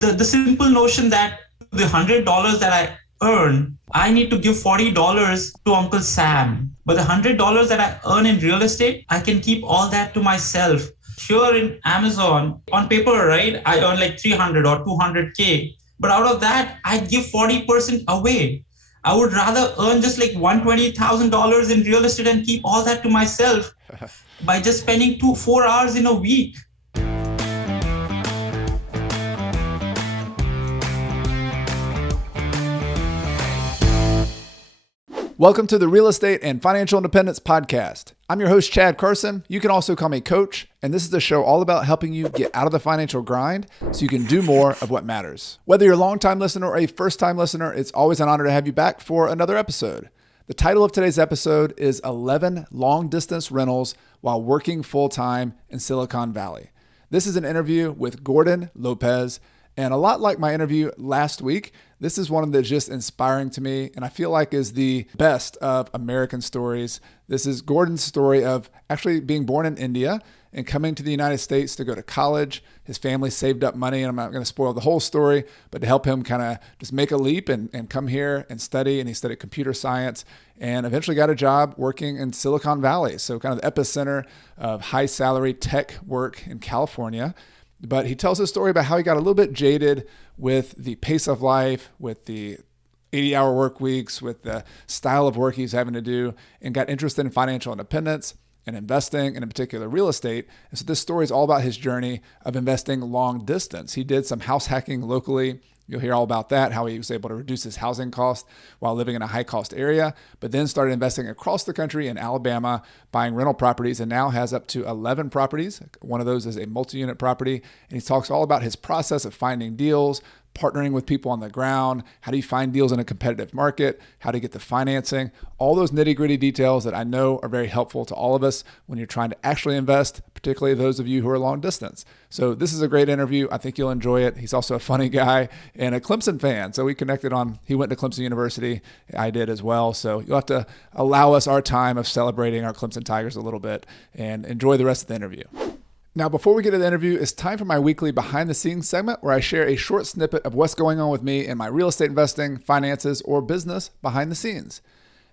The simple notion that the $100 that I earn, I need to give $40 to Uncle Sam. But the $100 that I earn in real estate, I can keep all that to myself. Here in Amazon, on paper, right, I earn like 300 or 200K. But out of that, I give 40% away. I would rather earn just like $120,000 in real estate and keep all that to myself by just spending 4 hours in a week. Welcome to the Real Estate and Financial Independence Podcast. I'm your host, Chad Carson. You can also call me Coach, and this is the show all about helping you get out of the financial grind so you can do more of what matters. Whether you're a long-time listener or a first-time listener, it's always an honor to have you back for another episode. The title of today's episode is 11 Long-Distance Rentals While Working Full-Time in Silicon Valley. This is an interview with Gorden Lopes, and a lot like my interview last week, this is one that's just inspiring to me and I feel like is the best of American stories. This is Gordon's story of actually being born in India and coming to the United States to go to college. His family saved up money, and I'm not going to spoil the whole story, but to help him kind of just make a leap and come here and study. And he studied computer science and eventually got a job working in Silicon Valley. So kind of the epicenter of high salary tech work in California. But he tells his story about how he got a little bit jaded with the pace of life, with the 80-hour work weeks, with the style of work he's having to do, and got interested in financial independence and investing, and in particular real estate. And so this story is all about his journey of investing long distance. He did some house hacking locally. You'll hear all about that, how he was able to reduce his housing cost while living in a high-cost area, but then started investing across the country in Alabama, buying rental properties, and now has up to 11 properties. One of those is a multi-unit property, and he talks all about his process of finding deals, partnering with people on the ground, how do you find deals in a competitive market, how to get the financing, all those nitty-gritty details that I know are very helpful to all of us when you're trying to actually invest, particularly those of you who are long distance. So this is a great interview. I think you'll enjoy it. He's also a funny guy and a Clemson fan. So we connected he went to Clemson University. I did as well. So you'll have to allow us our time of celebrating our Clemson Tigers a little bit and enjoy the rest of the interview. Now, before we get to the interview, it's time for my weekly behind the scenes segment where I share a short snippet of what's going on with me in my real estate investing, finances, or business behind the scenes.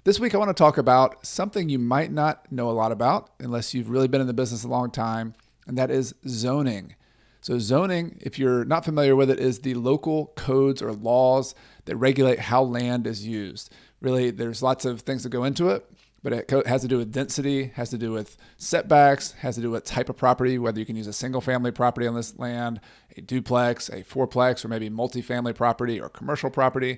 This week, I want to talk about something you might not know a lot about unless you've really been in the business a long time, and that is zoning. So zoning, if you're not familiar with it, is the local codes or laws that regulate how land is used. Really, there's lots of things that go into it. But it has to do with density, has to do with setbacks, has to do with type of property, whether you can use a single family property on this land, a duplex, a fourplex, or maybe multifamily property or commercial property.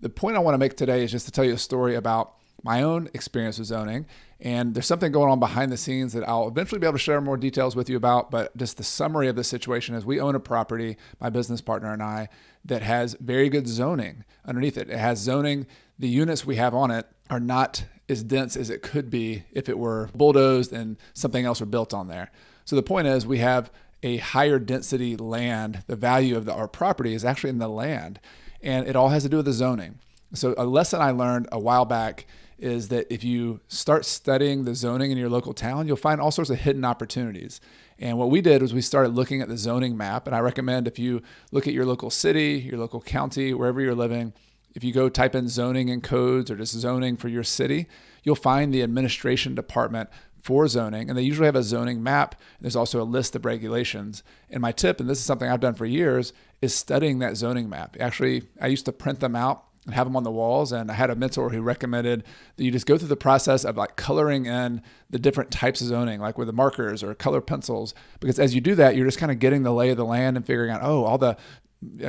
The point I want to make today is just to tell you a story about my own experience with zoning. And there's something going on behind the scenes that I'll eventually be able to share more details with you about. But just the summary of the situation is we own a property, my business partner and I, that has very good zoning underneath it. It has zoning. The units we have on it are not as dense as it could be if it were bulldozed and something else were built on there. So the point is we have a higher density land. The value of our property is actually in the land, and it all has to do with the zoning. So a lesson I learned a while back is that if you start studying the zoning in your local town, you'll find all sorts of hidden opportunities. And what we did was we started looking at the zoning map. And I recommend if you look at your local city, your local county, wherever you're living, if you go type in zoning and codes or just zoning for your city, you'll find the administration department for zoning. And they usually have a zoning map. There's also a list of regulations. And my tip, and this is something I've done for years, is studying that zoning map. Actually, I used to print them out and have them on the walls. And I had a mentor who recommended that you just go through the process of like coloring in the different types of zoning, like with the markers or color pencils. Because as you do that, you're just kind of getting the lay of the land and figuring out, all the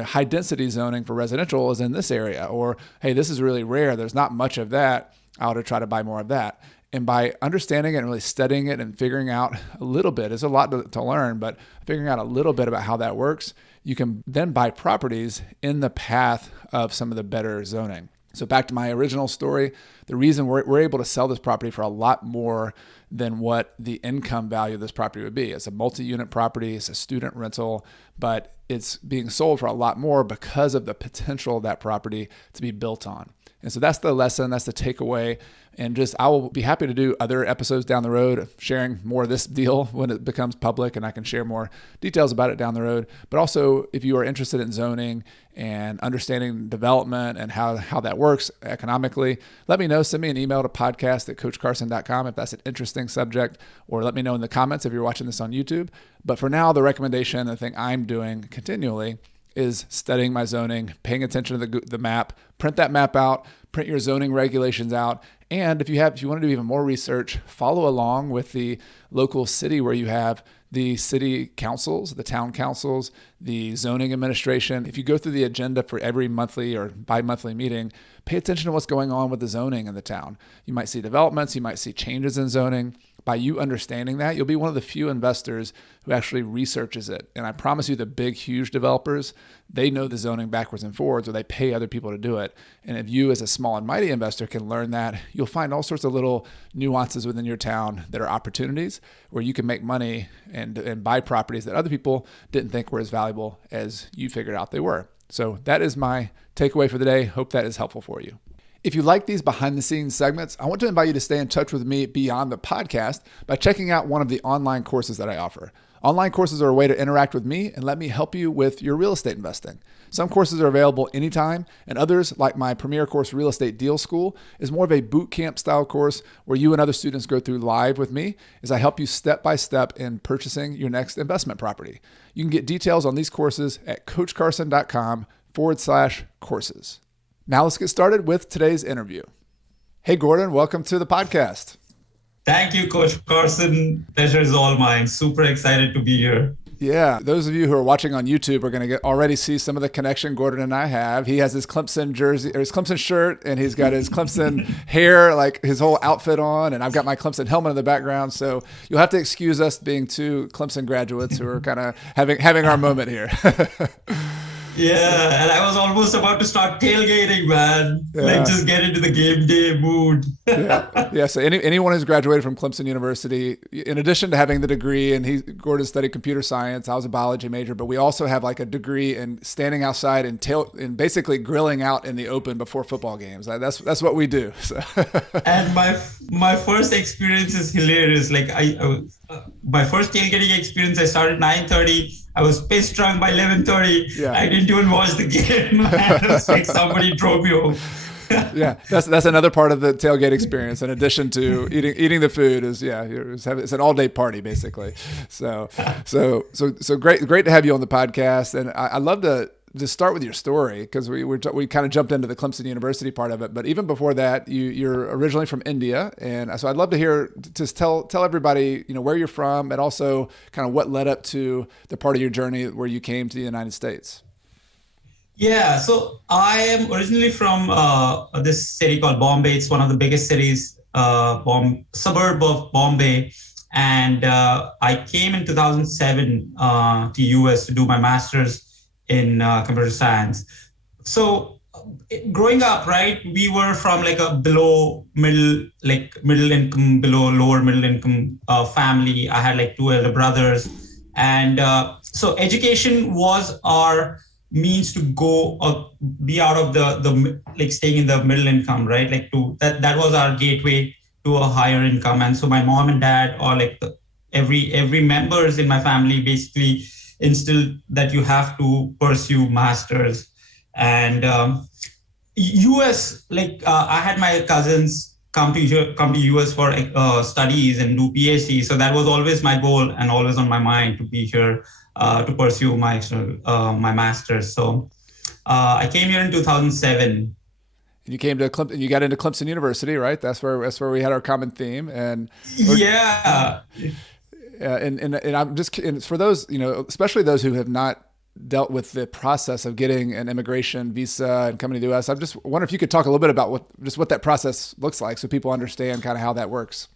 high density zoning for residential is in this area, or hey, this is really rare. There's not much of that. I ought to try to buy more of that. And by understanding it and really studying it and figuring out a little bit, it's a lot to learn, but figuring out a little bit about how that works, you can then buy properties in the path of some of the better zoning. So back to my original story, the reason we're able to sell this property for a lot more than what the income value of this property would be. It's a multi-unit property, it's a student rental, but it's being sold for a lot more because of the potential of that property to be built on. And so that's the lesson, that's the takeaway. And just, I will be happy to do other episodes down the road, sharing more of this deal when it becomes public, and I can share more details about it down the road. But also, if you are interested in zoning and understanding development and how that works economically, let me know. Send me an email to podcast@coachcarson.com if that's an interesting subject, or let me know in the comments if you're watching this on YouTube. But for now, the recommendation, the thing I'm doing continually, is studying my zoning, paying attention to the map, print that map out, print your zoning regulations out. And if you want to do even more research, follow along with the local city where you have the city councils, the town councils, the zoning administration. If you go through the agenda for every monthly or bi-monthly meeting, pay attention to what's going on with the zoning in the town. You might see developments, you might see changes in zoning. By you understanding that, you'll be one of the few investors who actually researches it. And I promise you, the big, huge developers, they know the zoning backwards and forwards, or they pay other people to do it. And if you, as a small and mighty investor, can learn that, you'll find all sorts of little nuances within your town that are opportunities where you can make money and buy properties that other people didn't think were as valuable as you figured out they were. So that is my takeaway for the day. Hope that is helpful for you. If you like these behind the scenes segments, I want to invite you to stay in touch with me beyond the podcast by checking out one of the online courses that I offer. Online courses are a way to interact with me and let me help you with your real estate investing. Some courses are available anytime, and others, like my premier course, Real Estate Deal School, is more of a boot camp style course where you and other students go through live with me as I help you step by step in purchasing your next investment property. You can get details on these courses at coachcarson.com/courses. Now let's get started with today's interview. Hey, Gorden, welcome to the podcast. Thank you, Coach Carson. Pleasure is all mine. Super excited to be here. Yeah, those of you who are watching on YouTube are going to already see some of the connection Gorden and I have. He has his Clemson jersey, or his Clemson shirt, and he's got his Clemson hair, like his whole outfit on, and I've got my Clemson helmet in the background. So you'll have to excuse us being two Clemson graduates who are kind of having our moment here. Yeah, and I was almost about to start tailgating, man. Yeah. Like, just get into the game day mood. Yeah. So anyone who's graduated from Clemson University, in addition to having the degree, and Gorden studied computer science, I was a biology major, but we also have like a degree in standing outside and basically grilling out in the open before football games. That's what we do. So. And my first experience is hilarious. Like my first tailgating experience, I started 9:30. I was pissed drunk by 11:30. Yeah. I didn't even watch the game. It was like somebody drove me home. Yeah, that's another part of the tailgate experience. In addition to eating the food, it's an all day party basically. So great to have you on the podcast, and I love to just start with your story because we kind of jumped into the Clemson University part of it, but even before that, you're originally from India, and so I'd love to hear, just tell everybody where you're from, and also kind of what led up to the part of your journey where you came to the United States. Yeah, so I am originally from this city called Bombay. It's one of the biggest cities, suburb of Bombay. And I came in 2007 to US to do my master's in computer science. So growing up, right, we were from like a lower middle income family. I had like two elder brothers. And so education was our means to go be out of the like staying in the middle income, right? Like that was our gateway to a higher income. And so my mom and dad, or like every members in my family, basically instilled that you have to pursue masters. And US, like I had my cousins come to US for studies and do PhD. So that was always my goal and always on my mind to be here to pursue my master's. So I came here in 2007. You came to Clemson. You got into Clemson University, right? That's where we had our common theme. And yeah. And I'm just, and for those, especially those who have not dealt with the process of getting an immigration visa and coming to the US, I just wonder if you could talk a little bit about what that process looks like, so people understand kind of how that works.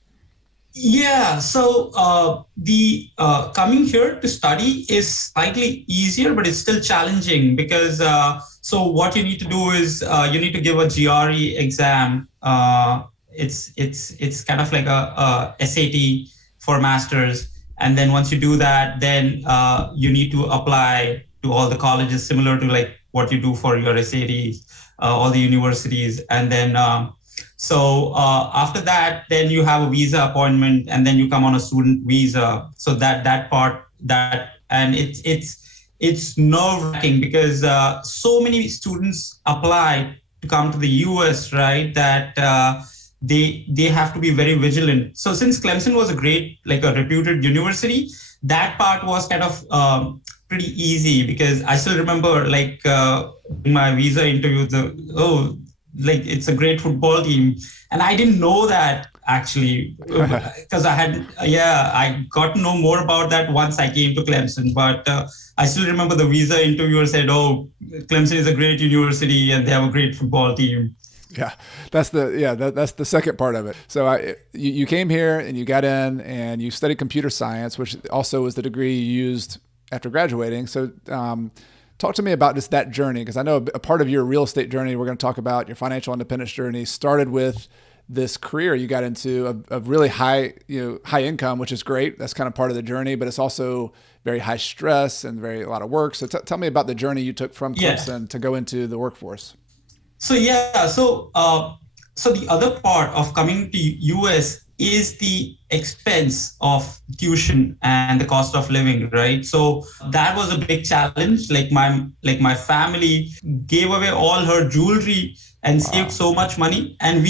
Yeah, so the coming here to study is slightly easier, but it's still challenging because so what you need to do is you need to give a GRE exam it's kind of like a SAT for masters. And then once you do that, then you need to apply to all the colleges, similar to like what you do for your SATs, all the universities. And then after that, then you have a visa appointment, and then you come on a student visa. So that part, that, and it's nerve wracking because so many students apply to come to the US, right? That they have to be very vigilant. So since Clemson was a great, like a reputed university, that part was kind of pretty easy, because I still remember like in my visa interview, like it's a great football team, and I didn't know that actually, because I got to know more about that once I came to Clemson. But I still remember the visa interviewer said, "Oh, Clemson is a great university and they have a great football team." Yeah, that's the second part of it. So you came here and you got in and you studied computer science, which also was the degree you used after graduating. So talk to me about just that journey, because I know a part of your real estate journey, we're going to talk about your financial independence journey, started with this career you got into of really high income, which is great. That's kind of part of the journey, but it's also very high stress and a lot of work. So tell me about the journey you took from Clemson to go into the workforce. So the other part of coming to US is the expense of tuition and the cost of living, right? So that was a big challenge. Like my family gave away all her jewelry and saved so much money, and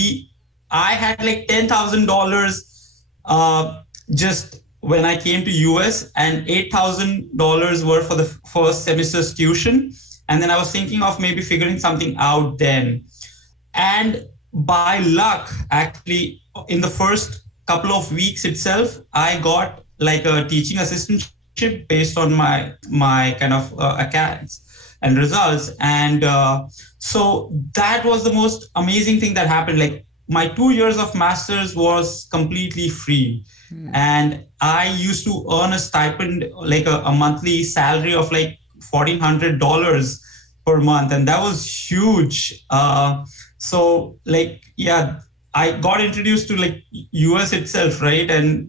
I had like $10,000 just when I came to US, and $8,000 were for the first semester's tuition. And then I was thinking of maybe figuring something out then. And by luck, actually, in the first couple of weeks itself, I got like a teaching assistantship based on my kind of accounts and results. And so that was the most amazing thing that happened. Like my 2 years of master's was completely free. And I used to earn a stipend, like a monthly salary of like $1,400 per month. And that was huge. So like, yeah, I got introduced to like US itself, right? And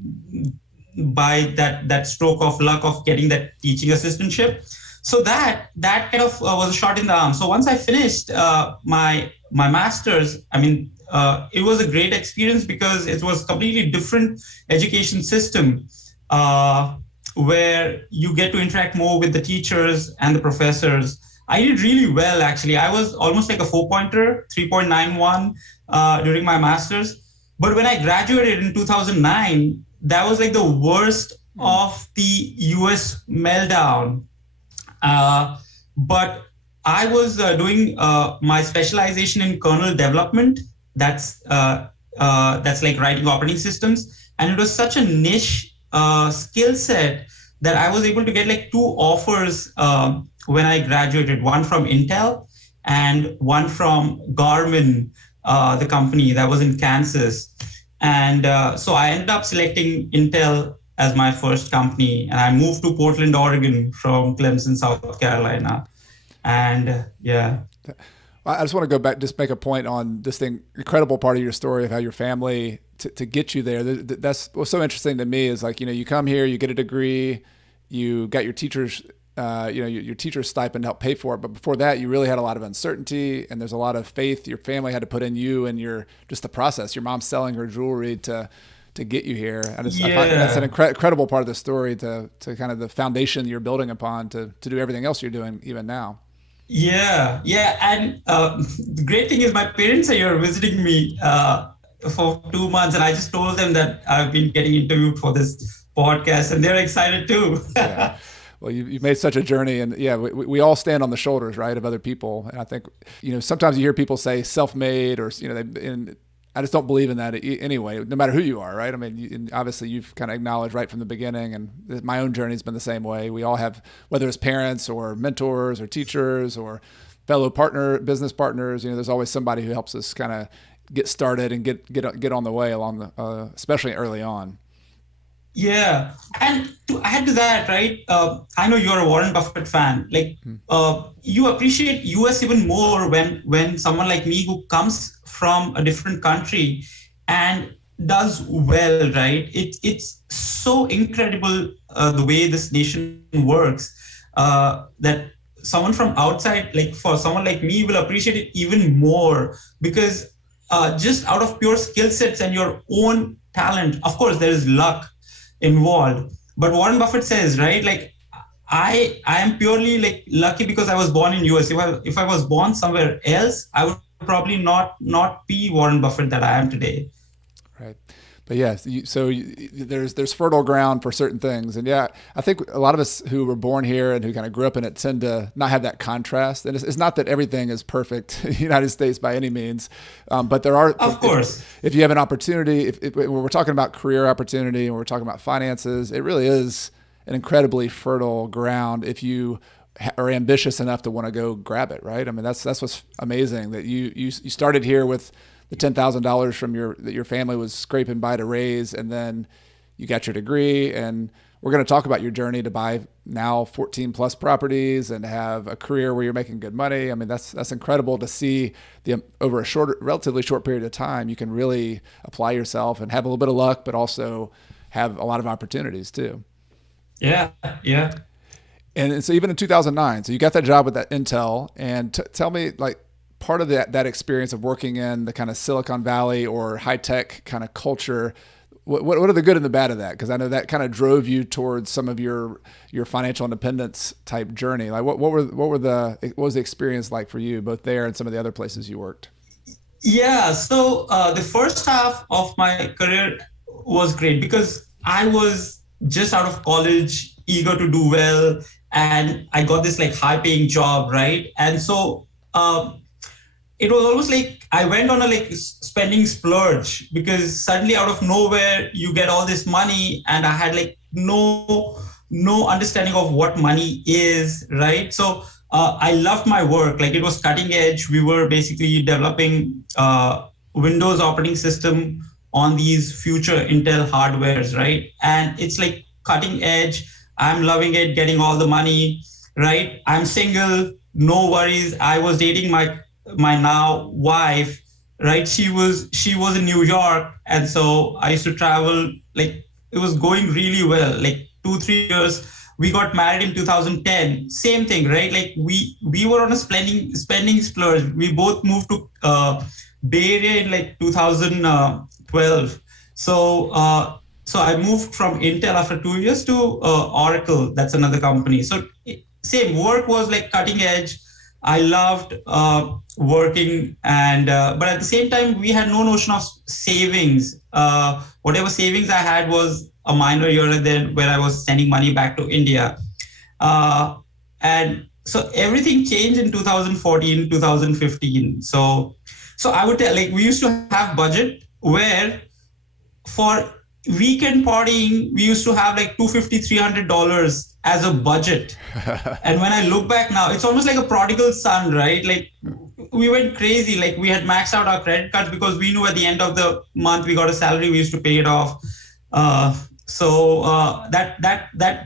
by that stroke of luck of getting that teaching assistantship. So that kind of was a shot in the arm. So once I finished my master's, I mean, it was a great experience because it was completely different education system where you get to interact more with the teachers and the professors. I did really well, actually. I was almost like a 4-pointer, 3.91 during my master's. But when I graduated in 2009, that was like the worst of the US meltdown. But I was doing my specialization in kernel development. That's like writing operating systems. And it was such a niche skill set that I was able to get like 2 offers when I graduated, one from Intel and one from Garmin, the company that was in Kansas. And so I ended up selecting Intel as my first company, and I moved to Portland, Oregon from Clemson, South Carolina. And yeah. I just want to go back, just make a point on this incredible part of your story of how your family to get you there. That's what's so interesting to me is like, you come here, you get a degree, you got your teacher's, your teacher's stipend to help pay for it. But before that, you really had a lot of uncertainty, and there's a lot of faith your family had to put in you and just the process. Your mom's selling her jewelry to get you here. I find that's an incredible part of the story to kind of the foundation you're building upon to do everything else you're doing even now. Yeah. And the great thing is my parents are here visiting me for 2 months, and I just told them that I've been getting interviewed for this podcast, and they're excited too. Yeah. Well, you've made such a journey, and yeah, we all stand on the shoulders, right, of other people. And I think, sometimes you hear people say self-made, or, and I just don't believe in that anyway, no matter who you are, right? I mean, obviously you've kind of acknowledged right from the beginning, and my own journey has been the same way. We all have, whether it's parents or mentors or teachers or fellow business partners, there's always somebody who helps us kind of get started and get on the way along especially early on. Yeah. And to add to that, right, I know you're a Warren Buffett fan. Like, you appreciate US even more when someone like me who comes from a different country and does well, right? It's so incredible the way this nation works, that someone from outside, like for someone like me, will appreciate it even more, because just out of pure skill sets and your own talent, of course there is luck involved. But Warren Buffett says, right, like I am purely like lucky because I was born in US. If I was born somewhere else, I would probably not be Warren Buffett that I am today. Right. But yeah, there's fertile ground for certain things, and yeah, I think a lot of us who were born here and who kind of grew up in it tend to not have that contrast. And it's not that everything is perfect in the United States by any means, but there are. Of course. If you have an opportunity, when we're talking about career opportunity and we're talking about finances, it really is an incredibly fertile ground if you are ambitious enough to want to go grab it. Right. I mean, that's what's amazing, that you started here with the $10,000 from that your family was scraping by to raise, and then you got your degree. And we're going to talk about your journey to buy now 14 plus properties and have a career where you're making good money. I mean, that's incredible to see over a relatively short period of time, you can really apply yourself and have a little bit of luck, but also have a lot of opportunities too. Yeah, yeah. And so even in 2009, so you got that job with that Intel, and tell me, like, part of that experience of working in the kind of Silicon Valley or high tech kind of culture, what are the good and the bad of that? Because I know that kind of drove you towards some of your financial independence type journey. Like what was the experience like for you, both there and some of the other places you worked? Yeah. So the first half of my career was great because I was just out of college, eager to do well, and I got this like high paying job, right? And so it was almost like I went on a like spending splurge, because suddenly out of nowhere you get all this money, and I had like no understanding of what money is, right? So I loved my work. Like, it was cutting edge. We were basically developing Windows operating system on these future Intel hardwares, right? And it's like cutting edge. I'm loving it, getting all the money, right? I'm single, no worries. I was dating my now wife, right? She was in New York, and so I used to travel. Like, it was going really well. Like 2 3 years, we got married in 2010. Same thing, right? Like we were on a spending splurge. We both moved to Bay Area in like 2012. So I moved from Intel after 2 years to Oracle. That's another company. So same, work was like cutting edge. I loved working, and but at the same time, we had no notion of savings. Whatever savings I had was a minor here and there, where I was sending money back to India. And so everything changed in 2014, 2015. So I would tell, like, we used to have budget where for weekend partying, we used to have like $250, $300 as a budget. And when I look back now, it's almost like a prodigal son, right? Like, we went crazy. Like, we had maxed out our credit cards because we knew at the end of the month we got a salary, we used to pay it off. That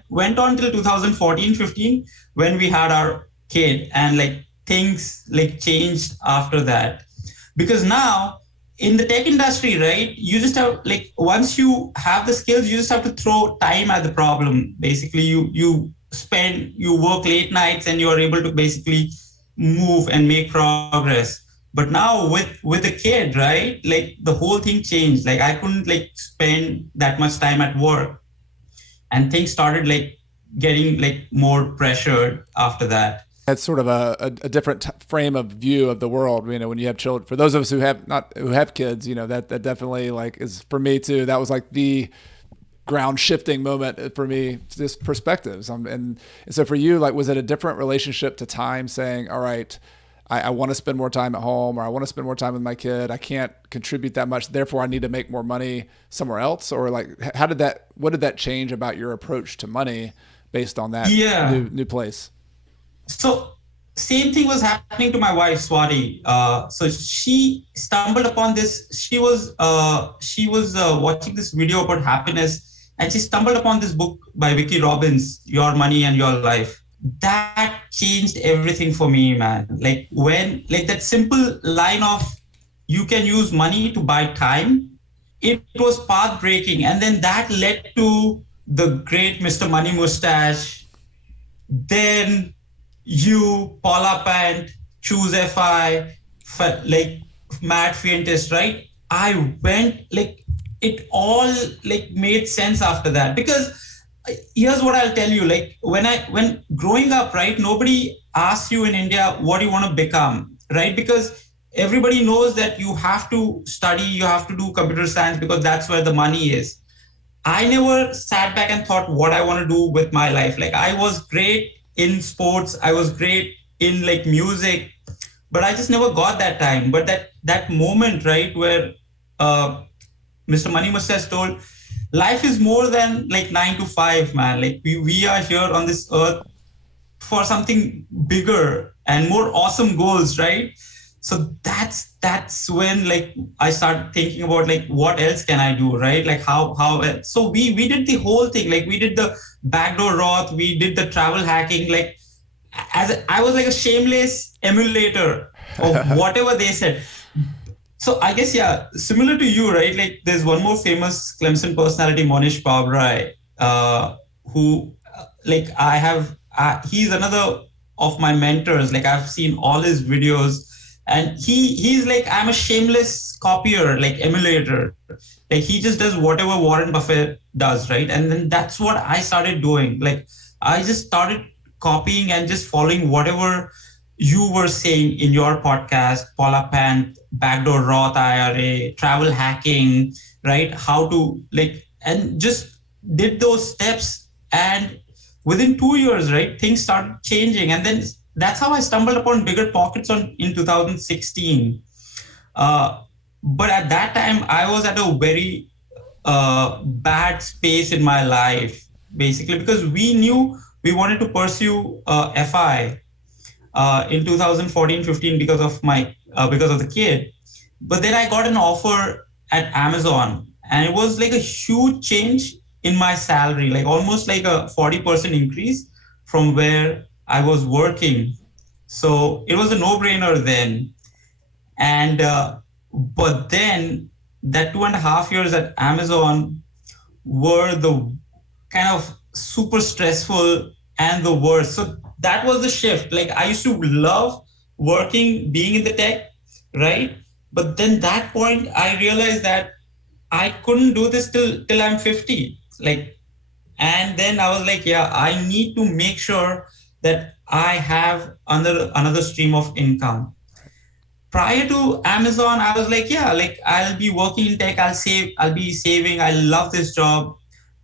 went on till 2014, 15, when we had our kid, and like things like changed after that. Because now in the tech industry, right, you just have, like, once you have the skills, you just have to throw time at the problem. Basically, you work late nights, and you're able to basically move and make progress. But now with the kid, right, like, the whole thing changed. Like, I couldn't like spend that much time at work, and things started like getting like more pressured after that. That's sort of a different frame of view of the world, you know, when you have children. For those of us who have kids, you know, that definitely, like, is, for me too, that was like the ground shifting moment for me, just perspectives. And so for you, like, was it a different relationship to time, saying, all right, I want to spend more time at home, or I want to spend more time with my kid. I can't contribute that much, therefore I need to make more money somewhere else? Or like, what did that change about your approach to money based on that new place? So same thing was happening to my wife, Swati. So she stumbled upon this. She was watching this video about happiness, and she stumbled upon this book by Vicki Robbins, Your Money and Your Life. That changed everything for me, man. Like, when, like, that simple line of, you can use money to buy time, it was path breaking. And then that led to the great Mr. Money Mustache, then you, Paula Pant, Choose FI, like Mad Fientist, right? I went like it all like made sense after that, because here's what I'll tell you. Like when growing up, right, nobody asks you in India what do you want to become, right? Because everybody knows that you have to study, you have to do computer science because that's where the money is. I never sat back and thought what I want to do with my life. Like I was great in sports, I was great in like music, but I just never got that time. But that moment, right, where uh, Mr. Money Mustache told, life is more than like 9 to 5, man. Like we are here on this earth for something bigger and more awesome goals, right? So that's when like I start thinking about like what else can I do, right? Like how else? So we did the whole thing. Like we did the backdoor Roth, we did the travel hacking. Like as I was like a shameless emulator of whatever they said. So I guess yeah, similar to you, right? Like there's one more famous Clemson personality, Monish Pabrai, who like I have. He's another of my mentors. Like I've seen all his videos, and he's like I'm a shameless copier, like emulator. Like he just does whatever Warren Buffett does, right? And then that's what I started doing. Like I just started copying and just following whatever you were saying in your podcast, Paula Pant, backdoor Roth IRA, travel hacking, right? How to like, and just did those steps. And within 2 years, right, things started changing. And then that's how I stumbled upon Bigger Pockets in 2016. Uh, but at that time, I was at a very bad space in my life, basically, because we knew we wanted to pursue FI in 2014-15 because of the kid. But then I got an offer at Amazon, and it was like a huge change in my salary, like almost like a 40% increase from where I was working. So it was a no-brainer then. And but then that 2.5 years at Amazon were the kind of super stressful and the worst. So that was the shift. Like I used to love working, being in the tech, right? But then that point, I realized that I couldn't do this till I'm 50. Like, and then I was like, yeah, I need to make sure that I have another stream of income. Prior to Amazon, I was like, yeah, like I'll be working in tech, I'll be saving, I love this job.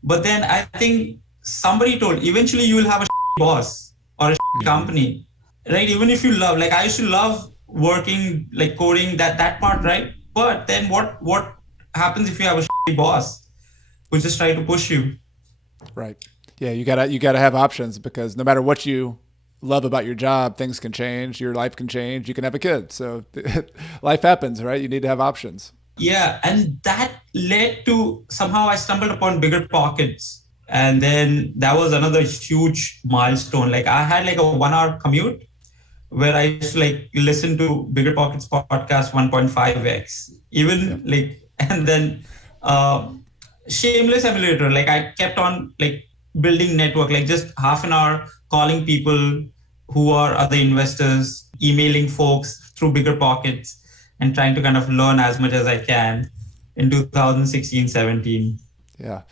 But then I think somebody told, eventually you will have a boss or a company, right? Even if you love, like I used to love working, like coding, that part, right? But then what happens if you have a boss who just try to push you? Right. Yeah, you gotta have options, because no matter what you love about your job, things can change, your life can change, you can have a kid. So life happens, right? You need to have options. Yeah, and that led to somehow I stumbled upon Bigger Pockets. And then that was another huge milestone. Like I had like a 1 hour commute where I used to like listen to Bigger Pockets podcast 1.5x. Even like, and then shameless emulator. Like I kept on like building network, like just half an hour calling people who are other investors, emailing folks through Bigger Pockets, and trying to kind of learn as much as I can in 2016, 17. Yeah.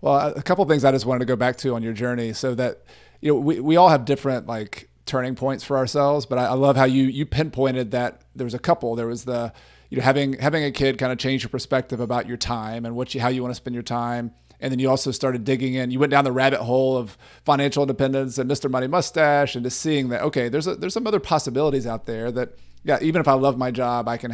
Well, a couple of things I just wanted to go back to on your journey, so that, we all have different like turning points for ourselves, but I love how you pinpointed that there was a couple. There was the, having a kid kind of changed your perspective about your time and how you want to spend your time. And then you also started digging in. You went down the rabbit hole of financial independence and Mr. Money Mustache, and just seeing that, okay, there's some other possibilities out there that, yeah, even if I love my job, I can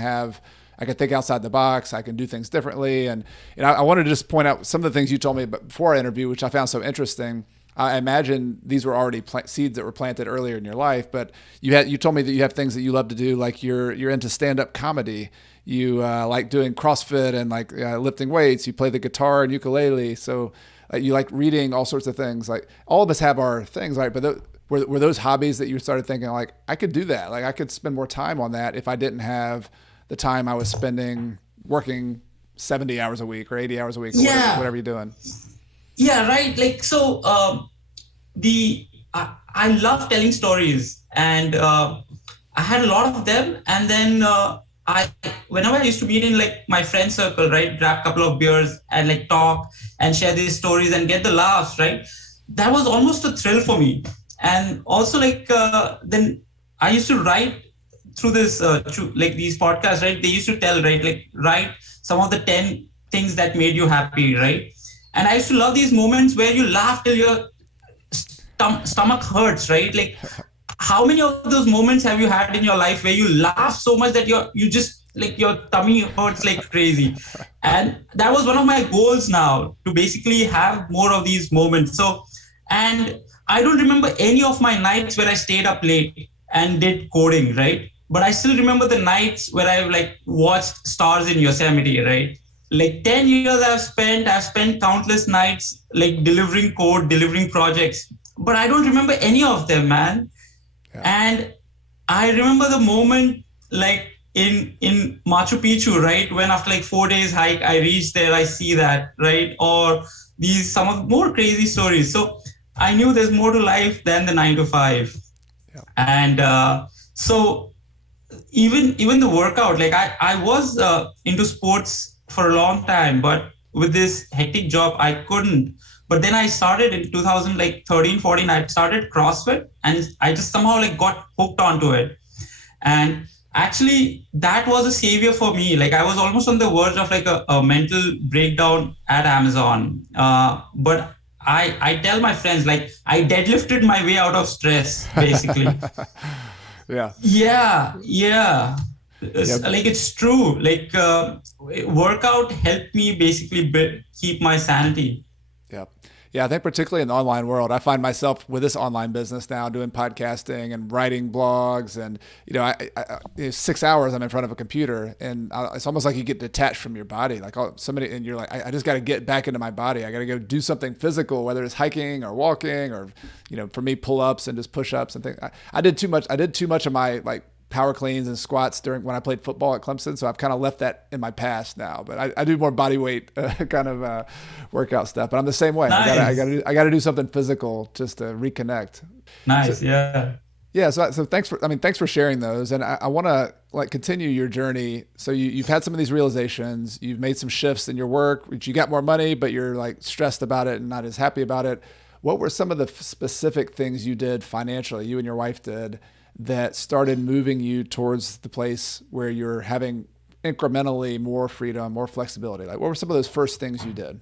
think outside the box. I can do things differently. And I wanted to just point out some of the things you told me before our interview, which I found so interesting. I imagine these were already seeds that were planted earlier in your life, but you told me that you have things that you love to do, like you're into stand-up comedy. You like doing CrossFit and like lifting weights. You play the guitar and ukulele. So you like reading, all sorts of things. Like all of us have our things, right? But were those hobbies that you started thinking like, I could do that? Like I could spend more time on that if I didn't have the time I was spending working 70 hours a week or 80 hours a week or Yeah, whatever you're doing. yeah, right. Like, so the I love telling stories, and I had a lot of them. And then I, whenever I used to meet in like my friend circle, right, grab a couple of beers and like talk and share these stories and get the laughs, right? That was almost a thrill for me. And also, like, then I used to write through this, like these podcasts, right? They used to tell, right, like, write some of the 10 things that made you happy, right? And I used to love these moments where you laugh till your stomach hurts, right? Like, how many of those moments have you had in your life where you laugh so much that you just like your tummy hurts like crazy? And that was one of my goals now, to basically have more of these moments. So, and I don't remember any of my nights where I stayed up late and did coding, right? But I still remember the nights where I like watched stars in Yosemite, right? Like 10 years I've spent countless nights like delivering code, delivering projects, but I don't remember any of them, man. Yeah. And I remember the moment, like in Machu Picchu, right, when after like 4 days hike I reached there, I see that, right? Or these some of more crazy stories. So I knew there's more to life than the 9 to 5. Yeah. And so even the workout, like I was into sports for a long time, but with this hectic job I couldn't. But then I started in 2000 like 13 14, I started CrossFit, and I just somehow like got hooked onto it. And actually that was a savior for me. Like I was almost on the verge of like a mental breakdown at Amazon, but I tell my friends, like, I deadlifted my way out of stress, basically. Yeah. Yeah. Yep. Like, it's true. Like, workout helped me basically keep my sanity. Yeah. Yeah. I think particularly in the online world, I find myself with this online business now doing podcasting and writing blogs, and, I 6 hours I'm in front of a computer, and it's almost like you get detached from your body. Like somebody, and you're like, I just got to get back into my body. I got to go do something physical, whether it's hiking or walking or, for me, pull ups and just push ups and things. I did too much. I did too much of my like power cleans and squats during when I played football at Clemson. So I've kind of left that in my past now, but I do more body weight kind of workout stuff, but I'm the same way. Nice. I gotta do something physical just to reconnect. Nice. So, yeah. Yeah. So thanks for sharing those. And I want to like continue your journey. So you've had some of these realizations, you've made some shifts in your work, which you got more money, but you're like stressed about it and not as happy about it. What were some of the specific things you did financially, you and your wife did, that started moving you towards the place where you're having incrementally more freedom, more flexibility? Like, what were some of those first things you did?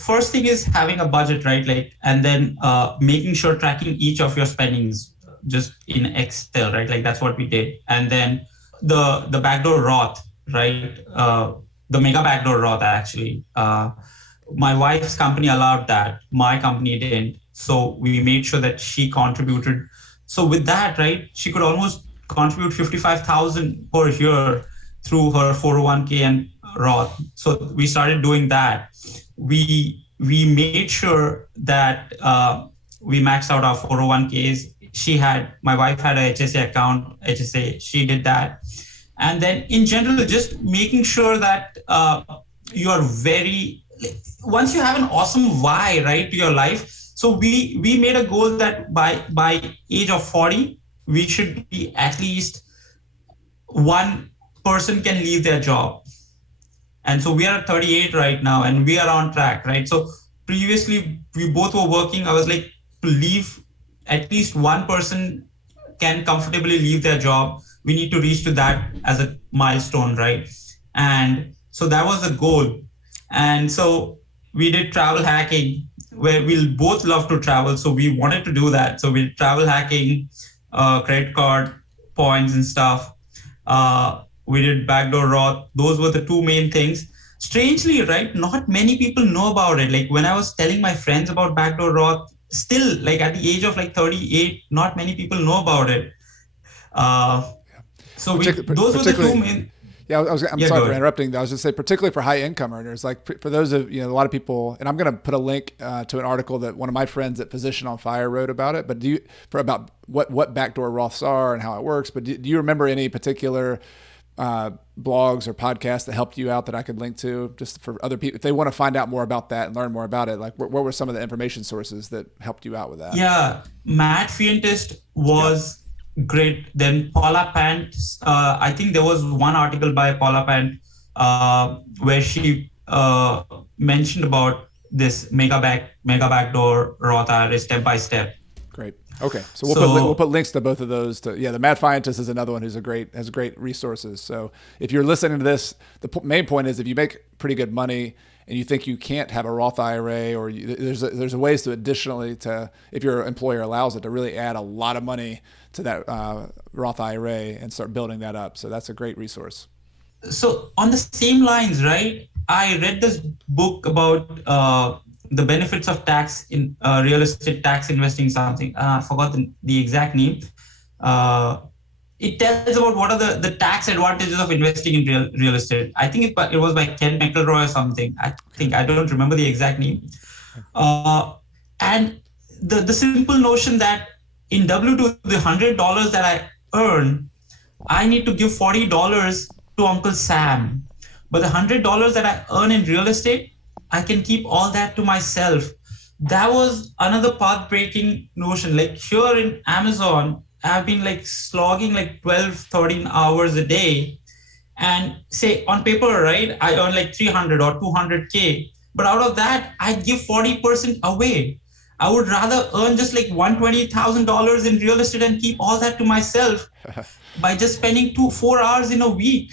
First thing is having a budget, right? Like, and then making sure tracking each of your spendings just in Excel, right? Like, that's what we did. And then the backdoor Roth, right? The mega backdoor Roth, actually. My wife's company allowed that. My company didn't. So we made sure that she contributed. So with that, right, she could almost contribute 55,000 per year through her 401k and Roth. So we started doing that. We made sure that we maxed out our 401ks. My wife had a HSA account, HSA, she did that. And then in general, just making sure that you are once you have an awesome why, right, to your life. So we made a goal that by age of 40, we should be at least one person can leave their job. And so we are at 38 right now, and we are on track, right? So previously we both were working. I was like, to leave, at least one person can comfortably leave their job. We need to reach to that as a milestone, right? And so that was the goal. And so we did travel hacking, where we'll both love to travel. So we wanted to do that. So we travel hacking, credit card points and stuff. We did backdoor Roth. Those were the two main things. Strangely, right, not many people know about it. Like, when I was telling my friends about backdoor Roth, still, like, at the age of like 38, not many people know about it. So those were the two main. Yeah, I'm sorry for interrupting. I was just saying, particularly for high income earners, like for those of, a lot of people, and I'm going to put a link to an article that one of my friends at Physician on Fire wrote about it. But about what backdoor Roths are and how it works. But do you remember any particular blogs or podcasts that helped you out that I could link to, just for other people if they want to find out more about that and learn more about it? Like, what were some of the information sources that helped you out with that? Yeah, Matt Fientist Yep. was great. Then Paula Pant, I think there was one article by Paula Pant where she mentioned about this mega backdoor Roth IRA step by step. Great. Okay, so we'll So put links to both of those. The Mad Fientist is another one has great resources. So if you're listening to this, the main point is if you make pretty good money and you think you can't have a Roth IRA, or there's ways to additionally if your employer allows it, to really add a lot of money to that Roth IRA and start building that up. So that's a great resource. so on the same lines, right? I read this book about the benefits of tax in real estate tax investing. Something I forgot the exact name. Uh, it tells about what are the tax advantages of investing in real estate. I think it was by Ken McElroy or something. I don't remember the exact name. Uh, and the simple notion that in W2, the $100 that I earn, I need to give $40 to Uncle Sam. But the $100 that I earn in real estate, I can keep all that to myself. That was another path breaking notion. Like here in Amazon, I've been like slogging like 12, 13 hours a day. And say on paper, right, I earn like 300 or 200K. But out of that, I give 40% away. I would rather earn just like $120,000 in real estate and keep all that to myself by just spending 4 hours in a week.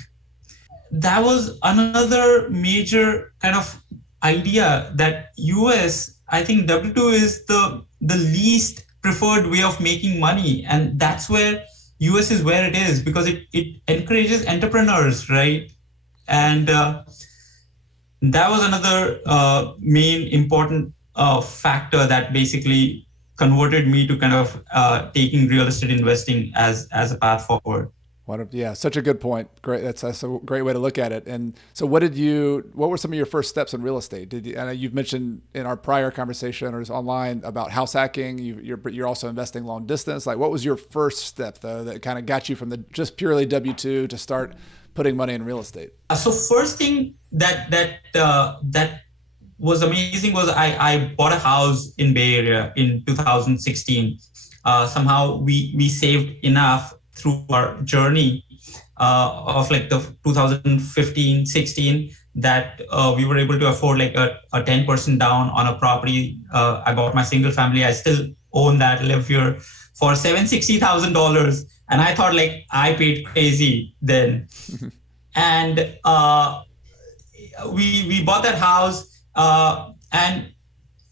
That was another major kind of idea that US, I think W2 is the least preferred way of making money. And that's where US is where it is, because it encourages entrepreneurs, right? And that was another main important factor that basically converted me to kind of taking real estate investing as a path forward. Such a good point. Great. That's a great way to look at it. And so what were some of your first steps in real estate? I know you've mentioned in our prior conversation or online about house hacking. You're also investing long distance. Like, what was your first step though that kind of got you from the just purely W2 to start putting money in real estate? So first thing that was amazing was I bought a house in Bay Area in 2016. Somehow we saved enough through our journey of like the 2015-16 that we were able to afford like a 10% down on a property. I bought my single family. I still own that, live here for $760,000. And I thought like I paid crazy then. And we bought that house and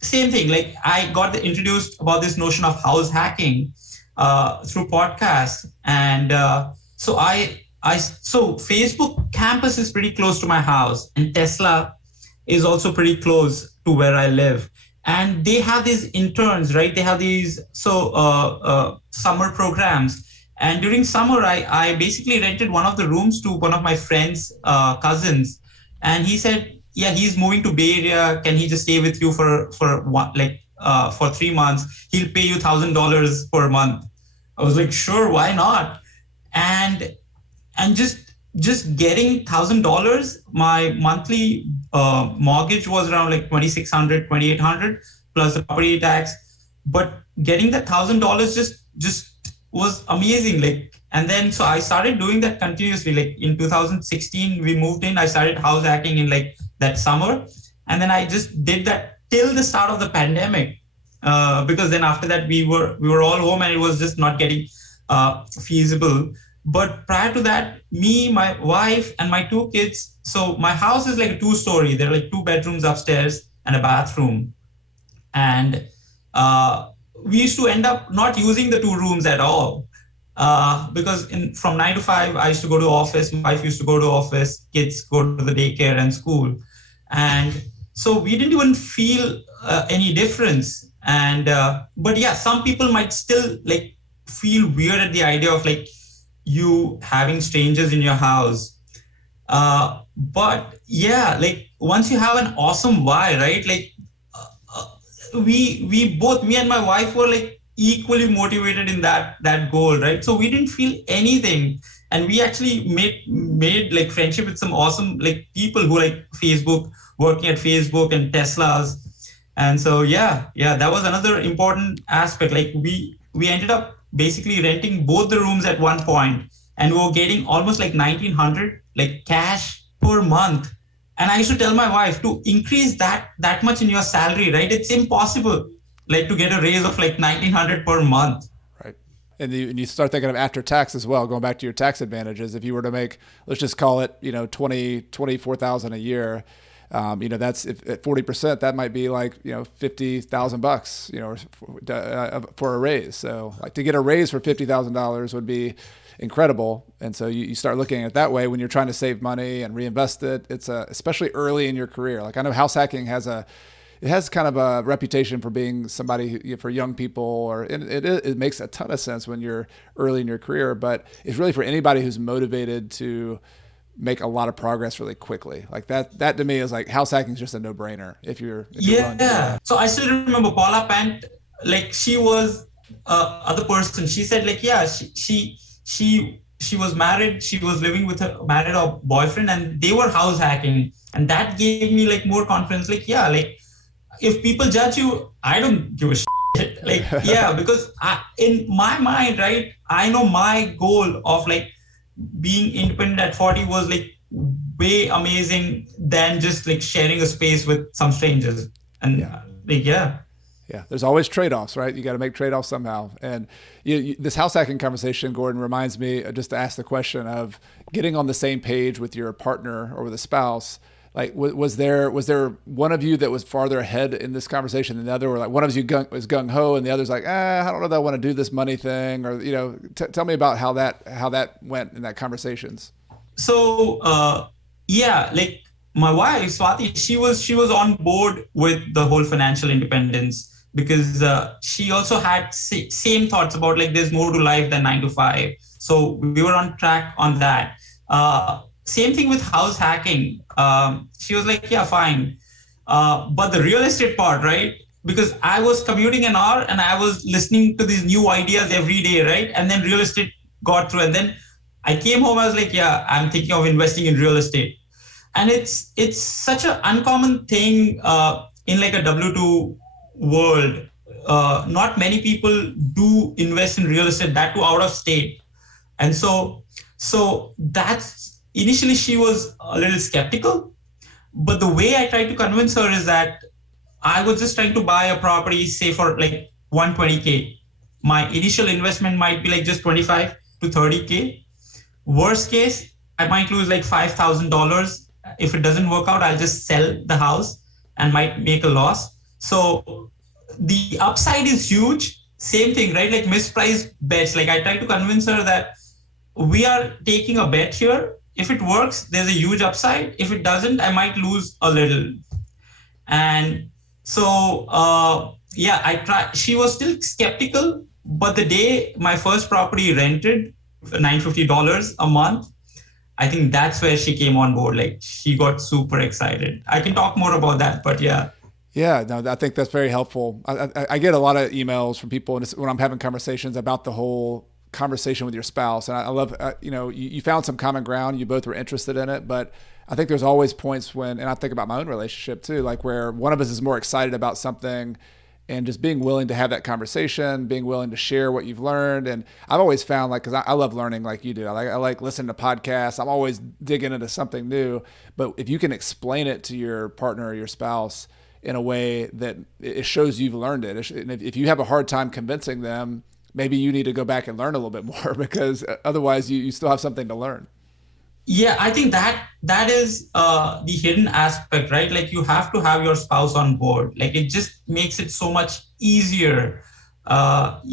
same thing, like I got introduced about this notion of house hacking through podcasts. And so Facebook campus is pretty close to my house, and Tesla is also pretty close to where I live. And they have these interns, right? They have these summer programs. And during summer, I basically rented one of the rooms to one of my friends' cousins. And he said, yeah, he's moving to Bay Area. Can he just stay with you for 3 months? He'll pay you $1,000 per month. I was like, sure, why not? And just getting $1,000, my monthly mortgage was around like $2,600, $2,800 plus the property tax. But getting that $1,000 just was amazing. Like, and then so I started doing that continuously. Like in 2016, we moved in. I started house hacking in like that summer, and then I just did that till the start of the pandemic. Because then after that we were all home and it was just not getting feasible. But prior to that, me, my wife, and my 2 kids. So my house is like a 2-story. There are like 2 bedrooms upstairs and a bathroom, and we used to end up not using the 2 rooms at all. Because from 9 to 5, I used to go to office. My wife used to go to office. Kids go to the daycare and school, and so we didn't even feel any difference. And but yeah, some people might still like feel weird at the idea of like you having strangers in your house. But yeah, like once you have an awesome why, right? Like we both, me and my wife, were like equally motivated in that goal, right? So we didn't feel anything. And we actually made like friendship with some awesome like people who like Facebook, working at Facebook and Teslas. And so yeah, that was another important aspect. Like we ended up basically renting both the rooms at one point, and we were getting almost like 1900 like cash per month. And I used to tell my wife to increase that much in your salary, right? It's impossible like to get a raise of like 1900 per month. Right. And you start thinking of after tax as well, going back to your tax advantages. If you were to make, let's just call it, 24,000 a year, that's if at 40%, that might be like, $50,000, for a raise. So like to get a raise for $50,000 would be incredible. And so you start looking at it that way when you're trying to save money and reinvest it. It's especially early in your career. Like I know house hacking has kind of a reputation for being somebody for young people, or it makes a ton of sense when you're early in your career, but it's really for anybody who's motivated to make a lot of progress really quickly. Like that to me is like house hacking is just a no brainer if you're willing to do it. So I still remember Paula Pant, like she was other person. She said like, yeah, she was married. She was living with her married or boyfriend, and they were house hacking. And that gave me like more confidence. Like, yeah, like if people judge you, I don't give a shit. Like, yeah, because in my mind, right, I know my goal of like being independent at 40 was like way amazing than just like sharing a space with some strangers. And Yeah, there's always trade-offs, right? You got to make trade-offs somehow. And this house hacking conversation, Gorden, reminds me just to ask the question of getting on the same page with your partner or with a spouse. Like, was there one of you that was farther ahead in this conversation than the other, or like one of you was gung ho and the other's like, I don't know that I want to do this money thing, or tell me about how that went in that conversations. So like my wife Swati, she was on board with the whole financial independence, because she also had same thoughts about like there's more to life than 9 to 5. So we were on track on that. Same thing with house hacking. She was like, yeah, fine. But the real estate part, right? Because I was commuting an hour and I was listening to these new ideas every day, right? And then real estate got through. And then I came home, I was like, yeah, I'm thinking of investing in real estate. And it's such an uncommon thing in like a W-2 world. Not many people do invest in real estate, that too out of state. And so that's initially she was a little skeptical, but the way I tried to convince her is that I was just trying to buy a property, say for like 120K. My initial investment might be like just 25 to 30K. Worst case, I might lose like $5,000. If it doesn't work out, I'll just sell the house and might make a loss. So the upside is huge. Same thing, right? Like mispriced bets. Like I try to convince her that we are taking a bet here. If it works, there's a huge upside. If it doesn't, I might lose a little. And so, I tried. She was still skeptical, but the day my first property rented for $950 a month, I think that's where she came on board. Like she got super excited. I can talk more about that, but yeah. Yeah, no, I think that's very helpful. I get a lot of emails from people when I'm having conversations about the whole conversation with your spouse. And I love, you found some common ground. You both were interested in it, but I think there's always points when, and I think about my own relationship too, like where one of us is more excited about something and just being willing to have that conversation, being willing to share what you've learned. And I've always found like, cause I love learning like you do. I like listening to podcasts. I'm always digging into something new, but if you can explain it to your partner or your spouse in a way that it shows you've learned it. And if you have a hard time convincing them, maybe you need to go back and learn a little bit more, because otherwise you still have something to learn. Yeah, I think that is the hidden aspect, right? Like you have to have your spouse on board. Like it just makes it so much easier. That's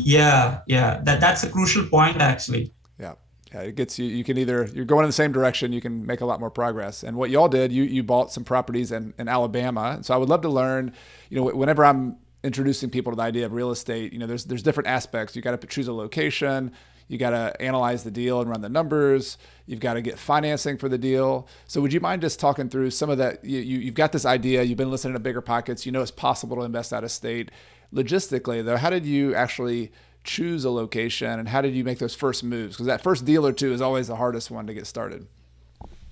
a crucial point actually. Yeah, it gets you. You can you're going in the same direction. You can make a lot more progress. And what y'all did, you bought some properties in Alabama. So I would love to learn. Whenever I'm introducing people to the idea of real estate, there's different aspects. You got to choose a location. You got to analyze the deal and run the numbers. You've got to get financing for the deal. So would you mind just talking through some of that? You've got this idea. You've been listening to Bigger Pockets. It's possible to invest out of state. Logistically, though, how did you actually choose a location, and how did you make those first moves? Because that first deal or two is always the hardest one to get started.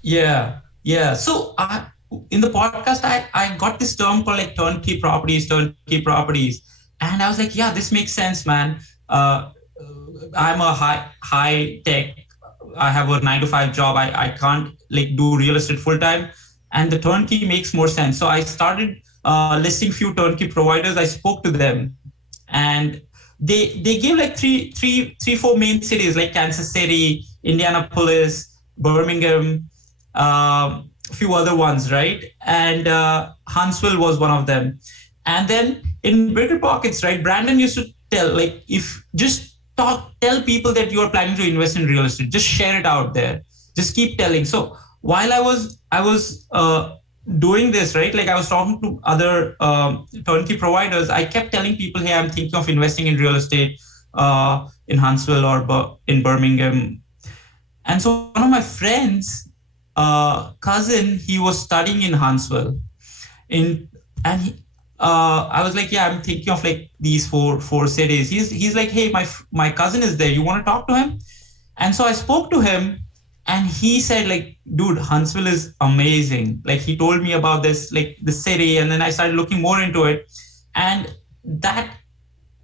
Yeah. So in the podcast, I got this term called like turnkey properties. And I was like, yeah, this makes sense, man. I'm a high tech. I have a 9 to 5 job. I can't like do real estate full time. And the turnkey makes more sense. So I started listing few turnkey providers. I spoke to them, and they gave like four main cities like Kansas City, Indianapolis, Birmingham, a few other ones, right? And Huntsville was one of them. And then in bigger pockets, right? Brandon used to tell, like, if just tell people that you are planning to invest in real estate, just share it out there. Just keep telling. So while I was doing this, right? Like I was talking to other turnkey providers, I kept telling people, hey, I'm thinking of investing in real estate in Huntsville or in Birmingham. And so one of my friends, Cousin, he was studying in Huntsville, I was like, yeah, I'm thinking of like these four cities. He's like, hey, my cousin is there. You want to talk to him? And so I spoke to him, and he said, like, dude, Huntsville is amazing. Like he told me about this, like the city, and then I started looking more into it, and that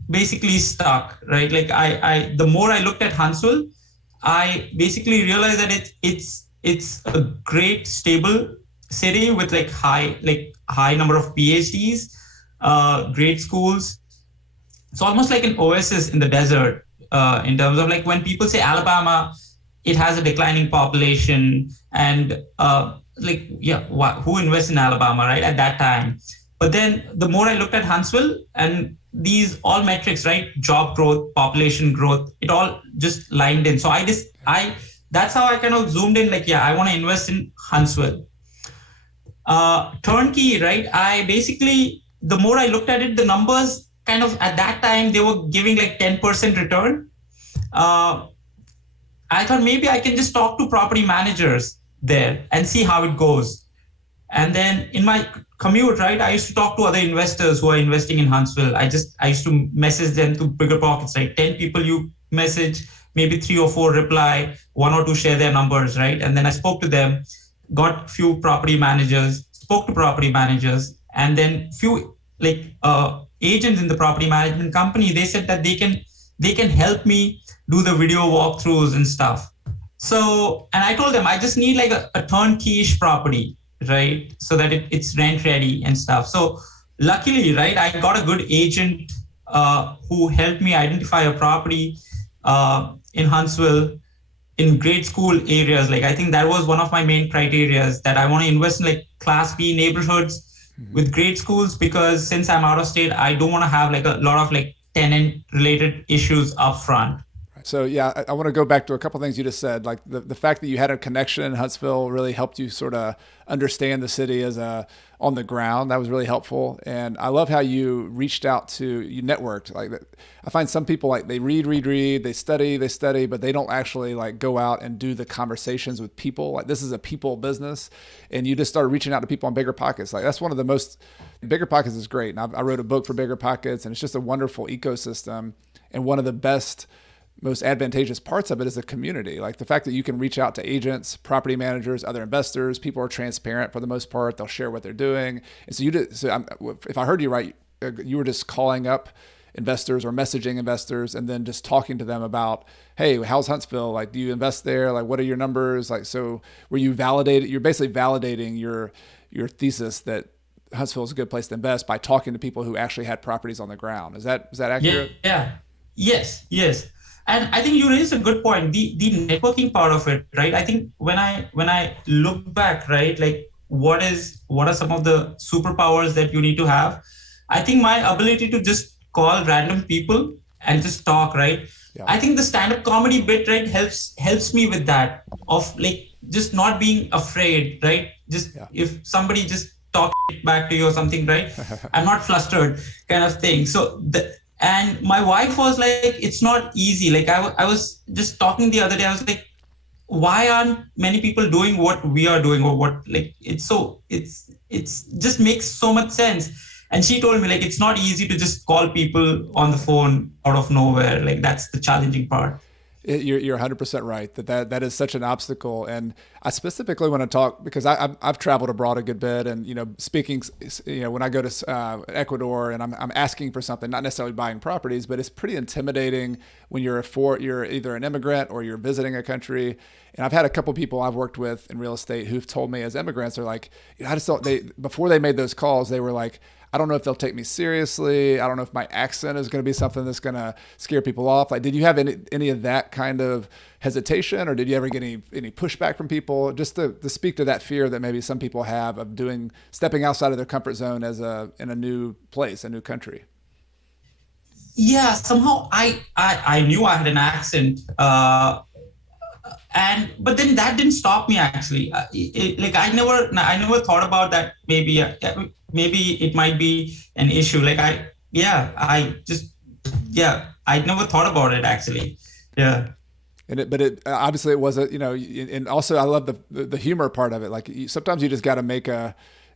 basically stuck, right? Like I the more I looked at Huntsville, I basically realized that it's a great stable city with like high number of PhDs, great schools. It's almost like an oasis in the desert, in terms of like when people say Alabama, it has a declining population, and who invests in Alabama, right? At that time. But then the more I looked at Huntsville, and these all metrics, right? Job growth, population growth, it all just lined in. So that's how I kind of zoomed in, like, yeah, I want to invest in Huntsville. Turnkey, right? I basically, the more I looked at it, the numbers kind of at that time, they were giving like 10% return. I thought maybe I can just talk to property managers there and see how it goes. And then in my commute, right, I used to talk to other investors who are investing in Huntsville. I used to message them to bigger pockets, like 10 people you message, maybe 3 or 4 reply, 1 or 2 share their numbers, right? And then I spoke to them, got few property managers, spoke to property managers, and then few agents in the property management company. They said that they can help me do the video walkthroughs and stuff. So, and I told them I just need like a turnkey-ish property, right? So that it's rent ready and stuff. So luckily, right, I got a good agent who helped me identify a property in Huntsville in grade school areas. Like I think that was one of my main criteria, that I want to invest in like Class B neighborhoods with grade schools, because since I'm out of state, I don't want to have like a lot of like tenant related issues up front. So yeah, I want to go back to a couple of things you just said. Like the fact that you had a connection in Huntsville really helped you sort of understand the city as on the ground. That was really helpful. And I love how you reached out to, you networked. Like I find some people, like they read, they study, but they don't actually like go out and do the conversations with people. Like this is a people business, and you just started reaching out to people on Bigger Pockets. Like that's one of the most, Bigger Pockets is great. And I wrote a book for Bigger Pockets, and it's just a wonderful ecosystem. And one of the best, most advantageous parts of it is the community. Like the fact that you can reach out to agents, property managers, other investors. People are transparent for the most part. They'll share what they're doing. And so if I heard you right, you were just calling up investors or messaging investors and then just talking to them about, hey, how's Huntsville? Like, do you invest there? Like, what are your numbers? Like, so were you validated? You're basically validating your thesis that Huntsville is a good place to invest by talking to people who actually had properties on the ground. Is that accurate? Yeah. Yes. And I think you raised a good point. The networking part of it, right? I think when I look back, right, like what are some of the superpowers that you need to have? I think my ability to just call random people and just talk, right? Yeah. I think the stand-up comedy bit, right, helps me with that, of like just not being afraid, right? Just if somebody just talk back to you or something, right? I'm not flustered, kind of thing. So and my wife was like, it's not easy. Like I was just talking the other day, I was like, why aren't many people doing what we are doing, or what, like, it's just makes so much sense. And she told me like it's not easy to just call people on the phone out of nowhere. Like that's the challenging part. You're 100% right that is such an obstacle. And I specifically want to talk because I've traveled abroad a good bit, and speaking, when I go to Ecuador and I'm asking for something, not necessarily buying properties, but it's pretty intimidating when you're either an immigrant or you're visiting a country. And I've had a couple people I've worked with in real estate who've told me as immigrants, they're like, I just thought before they made those calls, they were like, I don't know if they'll take me seriously. I don't know if my accent is going to be something that's going to scare people off. Like, did you have any of that kind of hesitation, or did you ever get any pushback from people? Just to speak to that fear that maybe some people have of stepping outside of their comfort zone in a new place, a new country. Yeah, somehow I knew I had an accent, but then that didn't stop me actually. Like I never thought about that. Maybe it might be an issue. Like I never thought about it actually. Yeah. But it obviously it wasn't, and also I love the humor part of it. Like sometimes you just got to make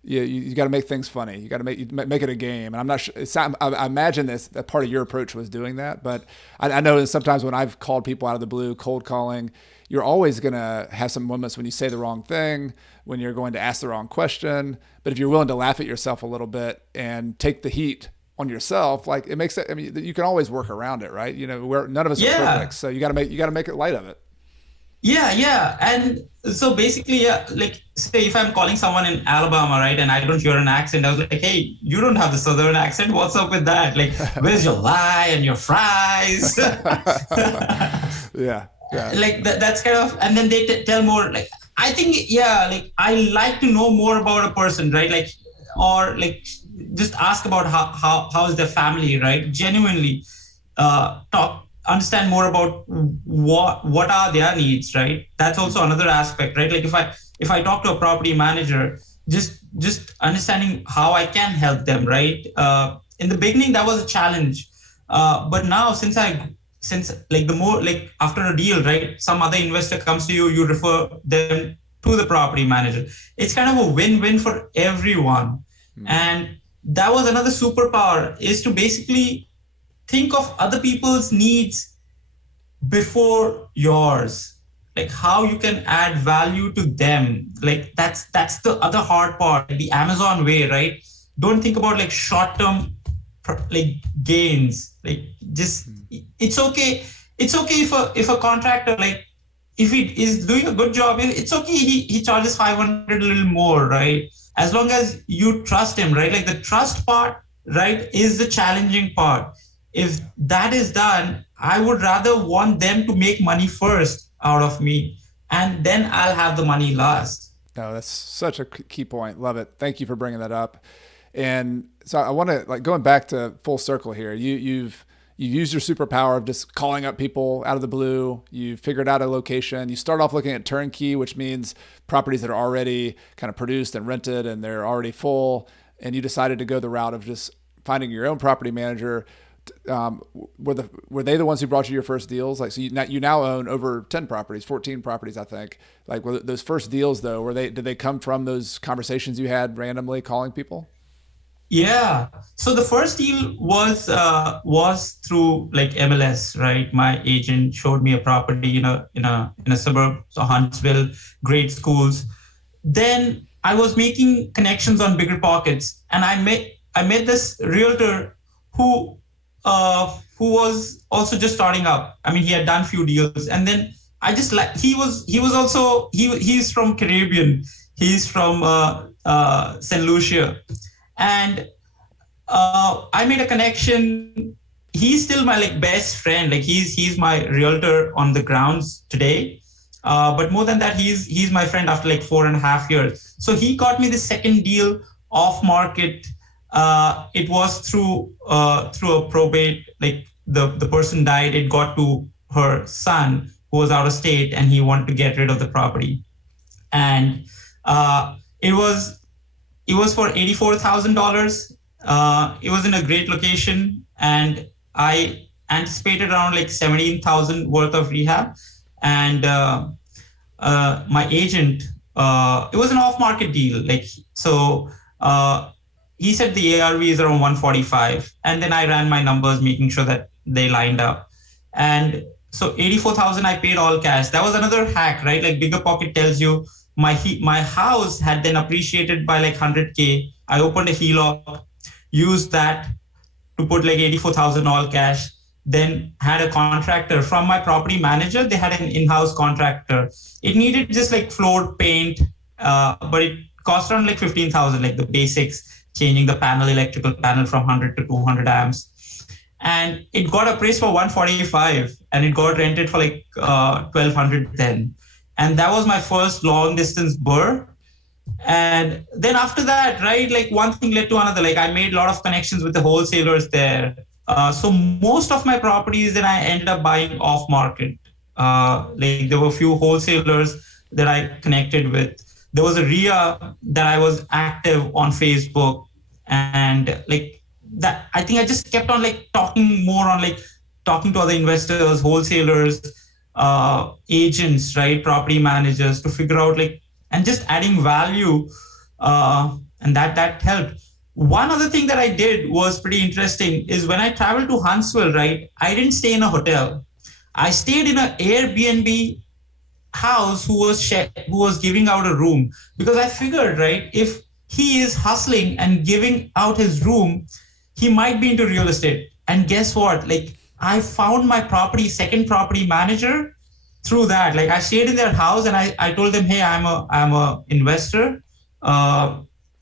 you got to make things funny. You got to make it a game. And I'm not sure. I imagine that part of your approach was doing that. But I know that sometimes when I've called people out of the blue, cold calling, you're always going to have some moments when you say the wrong thing, when you're going to ask the wrong question. But if you're willing to laugh at yourself a little bit and take the heat on yourself, like it makes it. I mean, you can always work around it, right? Where none of us are perfect, so you got to make it light of it. Yeah. And so basically, like say if I'm calling someone in Alabama, right, and I don't hear an accent, I was like, hey, you don't have the Southern accent. What's up with that? Like, where's your lie and your fries? Yeah. Like that's kind of, and then they tell more. Like I think, like I like to know more about a person, right? Like, or like just ask about how is their family, right? Genuinely, understand more about what are their needs, right? That's also another aspect, right? Like if I talk to a property manager, just understanding how I can help them, right? In the beginning that was a challenge, but now since like the more, like after a deal, right, some other investor comes to you, you refer them to the property manager. It's kind of a win-win for everyone. And that was another superpower, is to basically think of other people's needs before yours, like how you can add value to them. Like that's the other hard part, the Amazon way, right? Don't think about like short-term like gains. Like just it's okay if a contractor, like if he is doing a good job, it's okay he charges 500 a little more, right? As long as you trust him, right? Like the trust part, right, is the challenging part. If that is done, I would rather want them to make money first out of me, and then I'll have the money last. No, that's such a key point. Love it. Thank you for bringing that up. And so I want to, like, going back to full circle here. You've used your superpower of just calling up people out of the blue. You figured out a location. You start off looking at turnkey, which means properties that are already kind of produced and rented and they're already full. And you decided to go the route of just finding your own property manager. Were they the ones who brought you your first deals? Like, so you now own over 10 properties, 14 properties, I think. Like, were those first deals though, did they come from those conversations you had randomly calling people? Yeah. So the first deal was through like MLS, right? My agent showed me a property in a suburb, so Huntsville, great schools. Then I was making connections on Bigger Pockets, and I met this realtor who was also just starting up. I mean, he had done few deals, and then I just like he's from Caribbean. He's from St. Lucia. And I made a connection. He's still my like best friend. Like he's my realtor on the grounds today. But more than that, he's my friend after like 4.5 years. So he got me the second deal off market. It was through a probate. Like the person died. It got to her son who was out of state, and he wanted to get rid of the property. And it was for $84,000. It was in a great location, and I anticipated around like 17,000 worth of rehab. And my agent, it was an off-market deal. Like so, he said the ARV is around 145. And then I ran my numbers, making sure that they lined up. And so 84,000 I paid all cash. That was another hack, right? Like Bigger Pocket tells you my house had then appreciated by like 100K. I opened a HELOC, used that to put like 84,000 all cash, then had a contractor from my property manager. They had an in-house contractor. It needed just like floor paint, but it cost around like 15,000, like the basics, changing the panel, electrical panel from 100 to 200 amps. And it got appraised for 145 and it got rented for like 1,200 then. And that was my first long distance BRRRR. And then after that, right, like one thing led to another. Like I made a lot of connections with the wholesalers there. So most of my properties then I ended up buying off market. Like there were a few wholesalers that I connected with. There was a RIA that I was active on Facebook, and like that, I think I just kept on like talking more on like talking to other investors, wholesalers, agents, right, property managers to figure out like and just adding value, and that helped. One other thing that I did was pretty interesting is when I traveled to Huntsville, right, I didn't stay in a hotel. I stayed in an Airbnb house who was giving out a room, because I figured, right, if he is hustling and giving out his room, he might be into real estate. And guess what? Like I found my second property manager through that. Like I stayed in their house and I told them, hey, I'm a investor,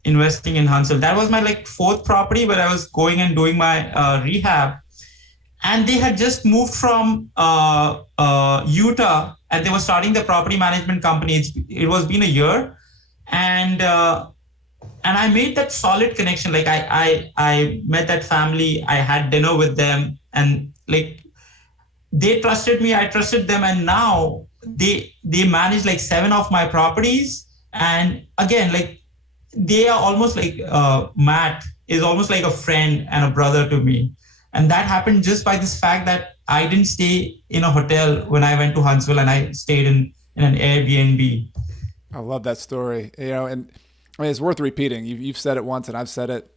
investing in Huntsville. That was my like fourth property where I was going and doing my rehab. And they had just moved from Utah, and they were starting the property management company. It was been a year, and I made that solid connection. Like I met that family, I had dinner with them, and like they trusted me, I trusted them, and now they manage like 7 of my properties. And again, like they are almost like Matt is almost like a friend and a brother to me. And that happened just by this fact that I didn't stay in a hotel when I went to Huntsville, and I stayed in an Airbnb. I love that story. And I mean, it's worth repeating. You've said it once and I've said it,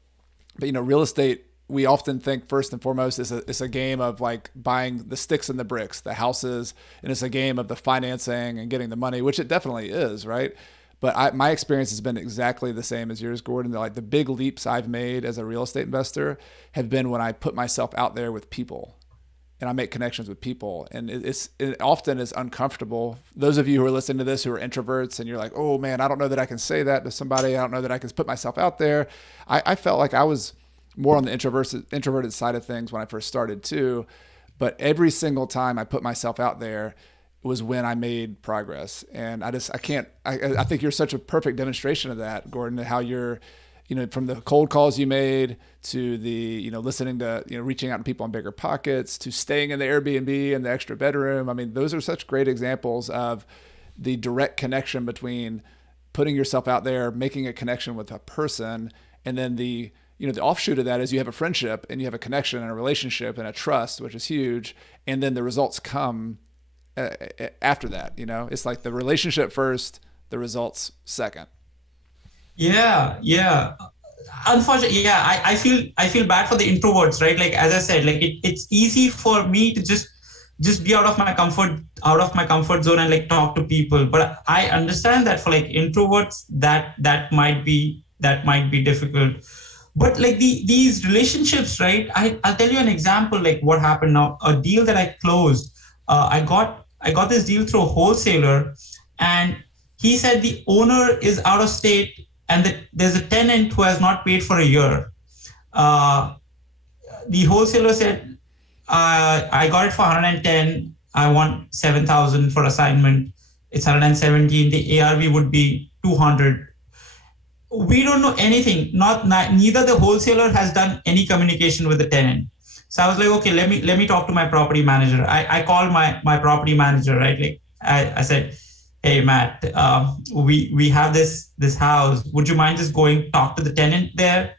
but real estate, we often think first and foremost it's a game of like buying the sticks and the bricks, the houses, and it's a game of the financing and getting the money, which it definitely is, right? But my experience has been exactly the same as yours, Gorden. Like the big leaps I've made as a real estate investor have been when I put myself out there with people and I make connections with people. And it often is uncomfortable. Those of you who are listening to this who are introverts and you're like, oh man, I don't know that I can say that to somebody. I don't know that I can put myself out there. I felt like I was more on the introverted side of things when I first started too. But every single time I put myself out there, was when I made progress. And I think you're such a perfect demonstration of that, Gorden, how you're, from the cold calls you made to the, listening to, reaching out to people on Bigger Pockets to staying in the Airbnb and the extra bedroom. I mean, those are such great examples of the direct connection between putting yourself out there, making a connection with a person, and then the offshoot of that is you have a friendship and you have a connection and a relationship and a trust, which is huge. And then the results come after that. It's like the relationship first, the results second. Yeah. Unfortunately, yeah, I feel bad for the introverts, right? Like as I said, like it's easy for me to just be out of my comfort zone and like talk to people. But I understand that for like introverts, that might be difficult. But like these relationships, right? I'll tell you an example, like what happened now. A deal that I closed, I got this deal through a wholesaler, and he said the owner is out of state and that there's a tenant who has not paid for a year. The wholesaler said, I got it for 110. I want 7,000 for assignment. It's 117. The ARV would be 200. We don't know anything. Neither the wholesaler has done any communication with the tenant. So I was like, okay, let me talk to my property manager. I called my property manager, right? Like I said, hey Matt, we have this house. Would you mind just going talk to the tenant there?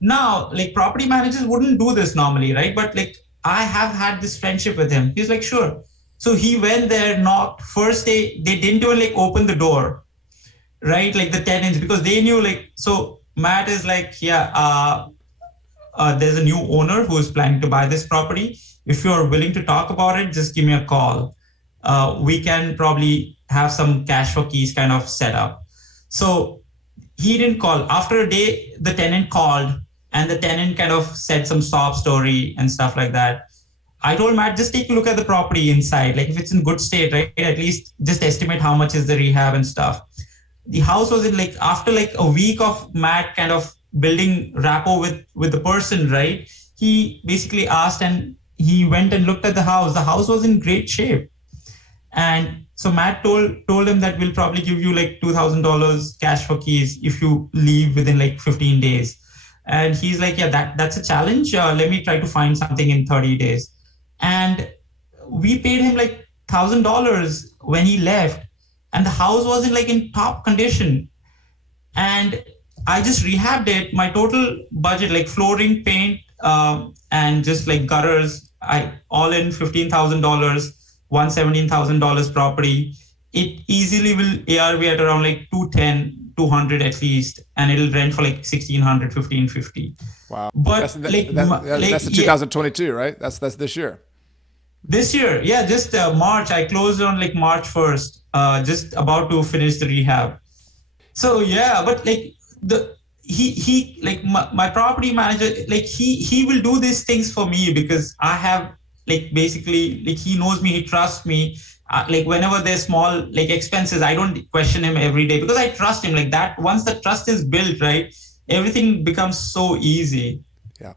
Now, like property managers wouldn't do this normally, right? But like I have had this friendship with him. He's like, sure. So he went there, knocked. First they didn't even like open the door, right? Like the tenants, because they knew like, so Matt is like, yeah, there's a new owner who is planning to buy this property. If you're willing to talk about it, just give me a call. We can probably have some cash for keys kind of set up. So he didn't call. After a day, the tenant called and the tenant kind of said some sob story and stuff like that. I told Matt, just take a look at the property inside. Like if it's in good state, right? At least just estimate how much is the rehab and stuff. The house was in like after like a week of Matt kind of building rapport with the person, right? He basically asked and he went and looked at the house. The house was in great shape. And so Matt told him that we'll probably give you like $2,000 cash for keys if you leave within like 15 days. And he's like, yeah, that's a challenge. Let me try to find something in 30 days. And we paid him like $1,000 when he left, and the house was in top condition. And I just rehabbed it. My total budget, like flooring, paint, and just like gutters, I all in $15,000. $117,000 property. It easily will ARV at around like 210, 200 at least, and it'll rent for like 1,600, 1,550. Wow. But that's the 2022, right? That's this year. This year, yeah, just March. I closed on like March 1st, just about to finish the rehab. So yeah, but like he like my property manager, like he will do these things for me because I have like basically like he knows me, he trusts me. Like whenever there's small like expenses, I don't question him every day because I trust him like that. Once the trust is built, right, everything becomes so easy. Yeah.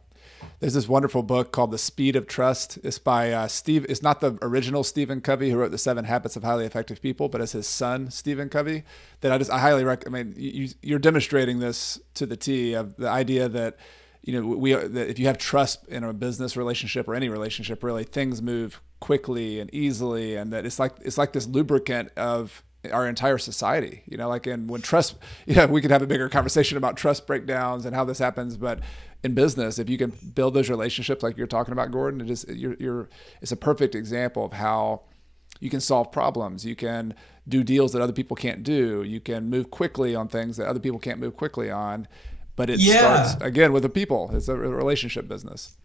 There's this wonderful book called The Speed of Trust. It's by Steve. It's not the original Stephen Covey who wrote The 7 Habits of Highly Effective People, but it's his son, Stephen Covey, that I highly recommend. You're demonstrating this to the T of the idea that, that if you have trust in a business relationship or any relationship, really, things move quickly and easily, and that it's like this lubricant of our entire society, and when trust, we could have a bigger conversation about trust breakdowns and how this happens, but in business, if you can build those relationships like you're talking about, Gorden, it's a perfect example of how you can solve problems. You can do deals that other people can't do. You can move quickly on things that other people can't move quickly on. But it starts again with the people. It's a relationship business.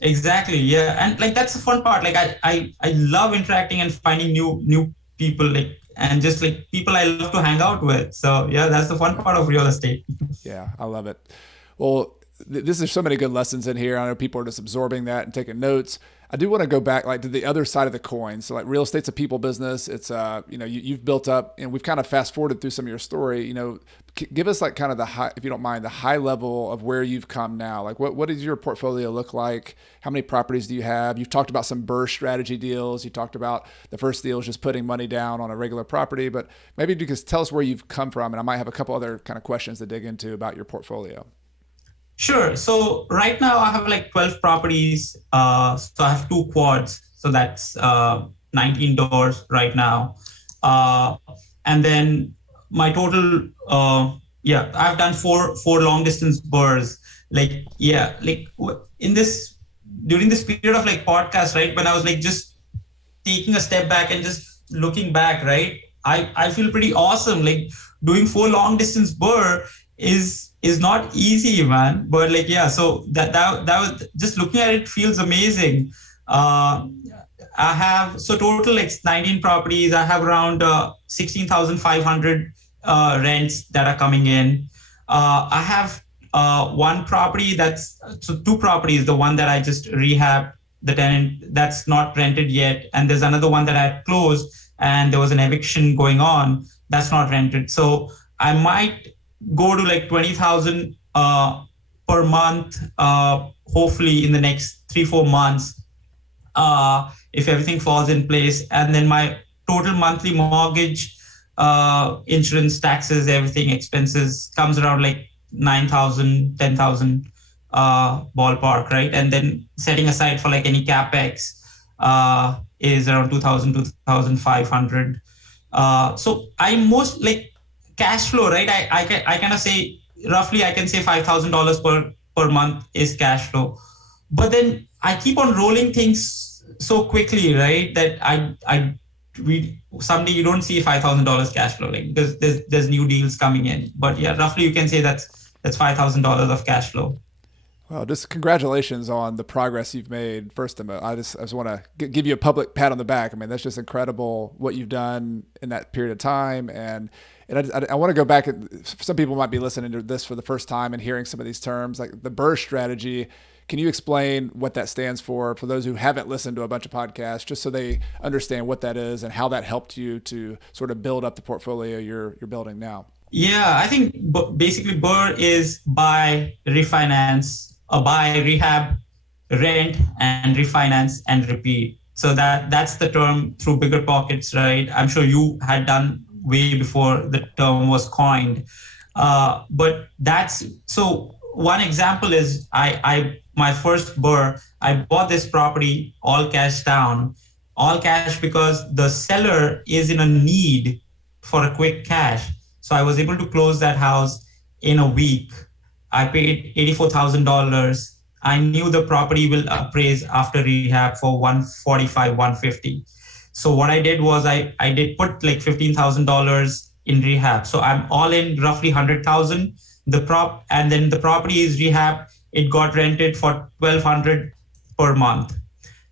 Exactly. Yeah. And like, that's the fun part. Like I love interacting and finding new people, like, and just like people I love to hang out with. So yeah, that's the fun part of real estate. Yeah, I love it. Well, this is so many good lessons in here. I know people are just absorbing that and taking notes. I do want to go back like to the other side of the coin. So like real estate's a people business. It's you've built up, and we've kind of fast forwarded through some of your story. Give us like kind of the high, if you don't mind, the high level of where you've come now. Like what does your portfolio look like? How many properties do you have? You've talked about some BRRRR strategy deals. You talked about the first deal is just putting money down on a regular property, but maybe you could tell us where you've come from, and I might have a couple other kind of questions to dig into about your portfolio. Sure. So right now I have like 12 properties. So I have 2 quads. So that's 19 doors right now. And then my total, I've done four long distance BRRRRs. During this period of like podcast, right, when I was like just taking a step back and just looking back, right, I feel pretty awesome. Like doing 4 long distance BRRRR is not easy, man. But like, yeah, so that was just looking at it feels amazing. I have total like 19 properties. I have around 16,500 rents that are coming in. I have 1 property 2 properties. The one that I just rehabbed, the tenant that's not rented yet, and there's another one that I closed and there was an eviction going on that's not rented. So I might go to like 20,000 per month, hopefully in the next 3-4 months, if everything falls in place. And then my total monthly mortgage, insurance, taxes, everything, expenses comes around like 9,000, 10,000 ballpark, right? And then setting aside for like any capex is around 2,000, 2,500. So I most like cash flow, right? I kind of say roughly I can say $5,000 per month is cash flow. But then I keep on rolling things so quickly, right? That someday you don't see $5,000 cash flow, like because there's new deals coming in. But yeah, roughly you can say that's That's $5,000 of cash flow. Well, just congratulations on the progress you've made. First, I just want to give you a public pat on the back. I mean, that's just incredible what you've done in that period of time. And I want to go back. Some people might be listening to this for the first time and hearing some of these terms, like the BRRRR strategy. Can you explain what that stands for those who haven't listened to a bunch of podcasts, just so they understand what that is and how that helped you to sort of build up the portfolio you're building now? Yeah, I think basically BRRRR is buy, refinance, buy, rehab, rent, and refinance and repeat. So that's the term through Bigger Pockets, right? I'm sure you had done way before the term was coined. But that's so one example is I my first BRRRR, I bought this property all cash down, all cash because the seller is in a need for a quick cash. So I was able to close that house in a week. I paid $84,000. I knew the property will appraise after rehab for 145, 150. So what I did was I did put like $15,000 in rehab. So I'm all in roughly 100,000. And then the property is rehab. It got rented for 1,200 per month.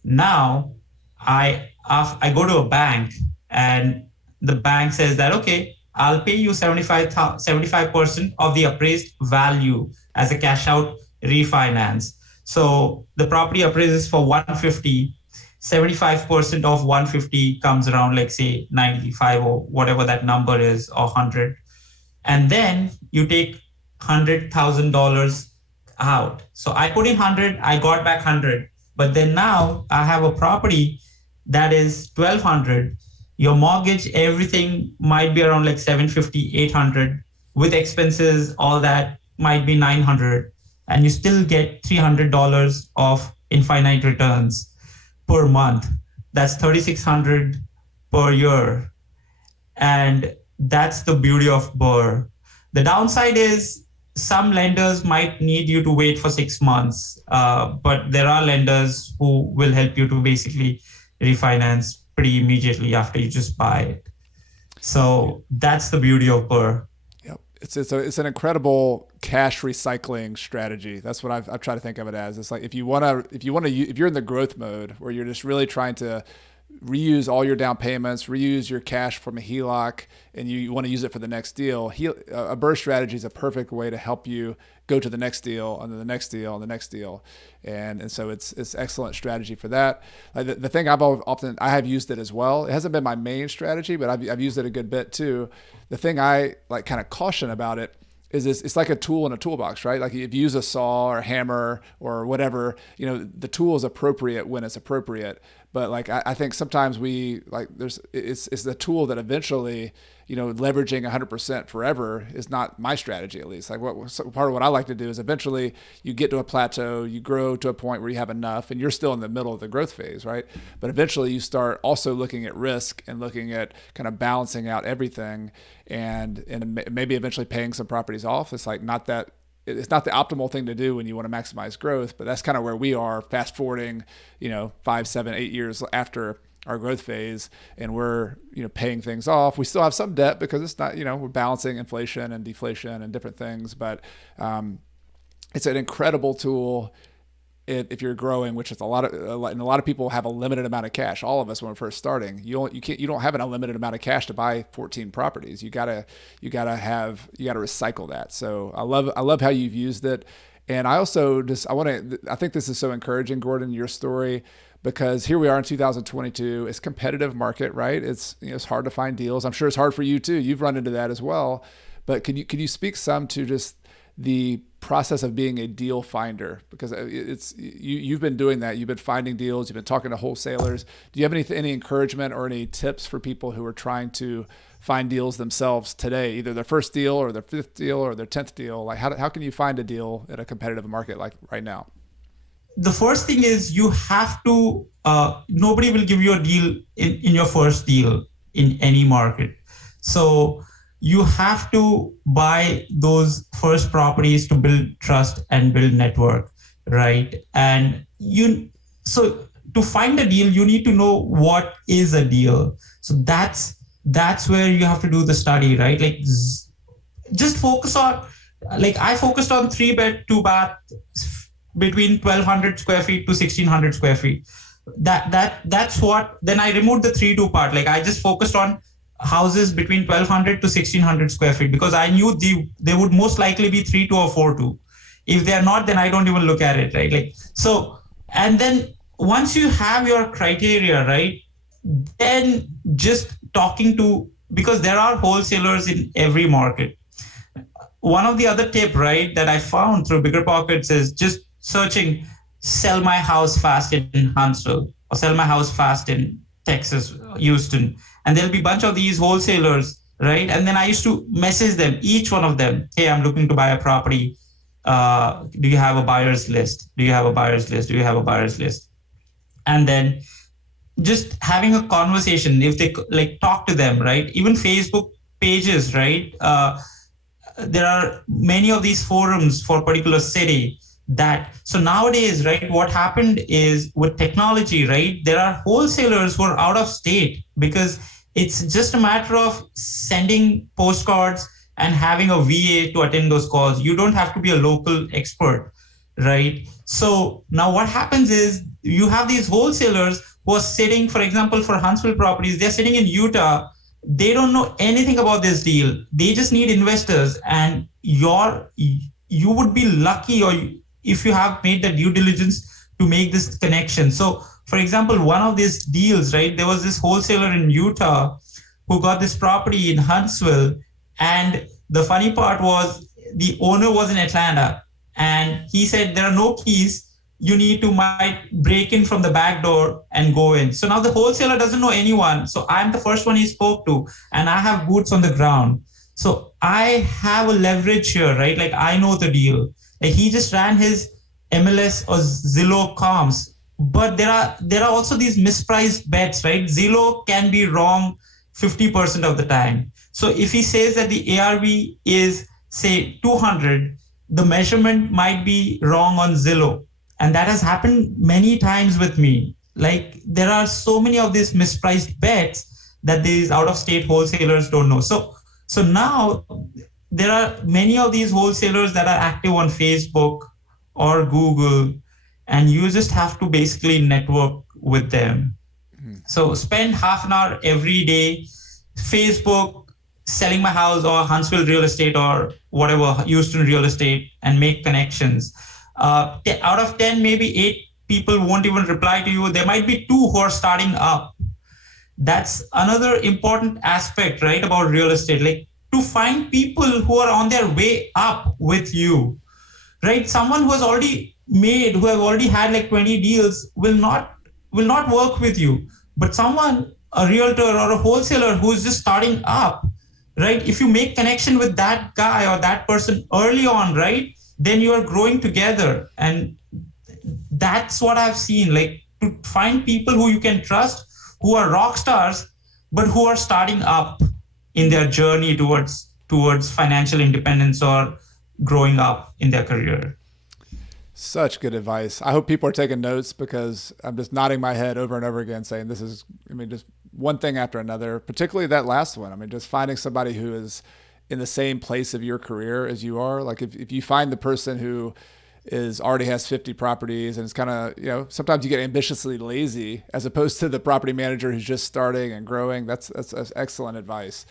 Now I go to a bank and the bank says that, okay, I'll pay you 75% of the appraised value as a cash out refinance. So the property appraises for 150, 75% of 150 comes around like say 95 or whatever that number is, or 100. And then you take $100,000 out. So I put in 100, I got back 100. But then now I have a property that is 1,200. Your mortgage, everything might be around like 750, 800 with expenses, all that might be 900. And you still get $300 of infinite returns per month. That's 3,600 per year. And that's the beauty of BRRRR. The downside is some lenders might need you to wait for 6 months, but there are lenders who will help you to basically refinance pretty immediately after you just buy it. So that's the beauty of BRRRR. Yep. It's an incredible cash recycling strategy. That's what I've tried to think of it as. It's like if you're in the growth mode where you're just really trying to reuse all your down payments, reuse your cash from a HELOC, and you want to use it for the next deal, a BRRRR strategy is a perfect way to help you go to the next deal, and then the next deal, and the next deal. And so it's excellent strategy for that. The thing I have used it as well. It hasn't been my main strategy, but I've used it a good bit too. The thing I like kind of caution about it is it's like a tool in a toolbox, right? Like if you use a saw or a hammer or whatever, the tool is appropriate when it's appropriate. But like I think sometimes it's the tool that eventually, leveraging 100% forever is not my strategy, at least. Like part of what I like to do is eventually you get to a plateau, you grow to a point where you have enough, and you're still in the middle of the growth phase, right? But eventually you start also looking at risk and looking at kind of balancing out everything, and maybe eventually paying some properties off. It's not the optimal thing to do when you want to maximize growth, but that's kind of where we are fast forwarding, 5, 7, 8 years after our growth phase, and we're, paying things off. We still have some debt because it's not, we're balancing inflation and deflation and different things, but it's an incredible tool if you're growing, which is a lot of people have a limited amount of cash. All of us, when we're first starting, you don't have an unlimited amount of cash to buy 14 properties. You gotta recycle that. So I love how you've used it. And I also I think this is so encouraging, Gorden, your story, because here we are in 2022. It's a competitive market, right? It's hard to find deals. I'm sure it's hard for you too. You've run into that as well. But could you speak some to just the process of being a deal finder? Because you've been doing that. You've been finding deals. You've been talking to wholesalers. Do you have any encouragement or any tips for people who are trying to find deals themselves today, either their first deal or their 5th deal or their 10th deal? Like how can you find a deal in a competitive market like right now? The first thing is you have to, nobody will give you a deal in your first deal in any market. So you have to buy those first properties to build trust and build network, right? And so to find a deal, you need to know what is a deal. So that's where you have to do the study, right? Like just focus on Like I focused on 3 bed, 2 bath between 1200 square feet to 1600 square feet. That's what. Then I removed the 3-2 part. Like I just focused on houses between 1200 to 1600 square feet because I knew they would most likely be 3-2 or 4-2. If they're not, then I don't even look at it, right? Like so, and then once you have your criteria, right, then just talking to, because there are wholesalers in every market. One of the other tip, right, that I found through Bigger Pockets is just searching sell my house fast in Huntsville or sell my house fast in Texas, Houston. And there'll be a bunch of these wholesalers, right? And then I used to message them, each one of them, hey, I'm looking to buy a property. Do you have a buyer's list? Do you have a buyer's list? Do you have a buyer's list? And then just having a conversation, if they like talk to them, right? Even Facebook pages, right? There are many of these forums for a particular city that, so nowadays, right, what happened is with technology, right, there are wholesalers who are out of state because it's just a matter of sending postcards and having a VA to attend those calls. You don't have to be a local expert, right? So now what happens is you have these wholesalers who are sitting, for example, for Huntsville properties, they're sitting in Utah. They don't know anything about this deal. They just need investors, and you would be lucky, or if you have made the due diligence to make this connection. So, for example, one of these deals, right? There was this wholesaler in Utah who got this property in Huntsville, and the funny part was the owner was in Atlanta, and he said there are no keys. You need to might break in from the back door and go in. So now the wholesaler doesn't know anyone. So I'm the first one he spoke to, and I have boots on the ground. So I have a leverage here, right? Like I know the deal. Like he just ran his MLS or Zillow comms, but there are also these mispriced bets, right? Zillow can be wrong 50% of the time. So if he says that the ARV is say 200, the measurement might be wrong on Zillow. And that has happened many times with me. Like there are so many of these mispriced bets that these out of state wholesalers don't know. So now there are many of these wholesalers that are active on Facebook or Google, and you just have to basically network with them. So spend half an hour every day, Facebook, selling my house, or Huntsville real estate, or whatever, Houston real estate, and make connections. Out of 10, maybe 8 people won't even reply to you. There might be 2 who are starting up. That's another important aspect, right, about real estate. Like to find people who are on their way up with you, right? Someone who has already made, who have already had like 20 deals will not work with you. But someone, a realtor or a wholesaler who is just starting up, right? If you make connection with that guy or that person early on, right, then you are growing together. And that's what I've seen, like to find people who you can trust, who are rock stars, but who are starting up in their journey towards financial independence or growing up in their career. Such good advice. I hope people are taking notes, because I'm just nodding my head over and over again saying this is, just one thing after another, particularly that last one. Just finding somebody who is in the same place of your career as you are. Like if you find the person who already has 50 properties, and it's kind of, sometimes you get ambitiously lazy as opposed to the property manager who's just starting and growing. That's excellent advice.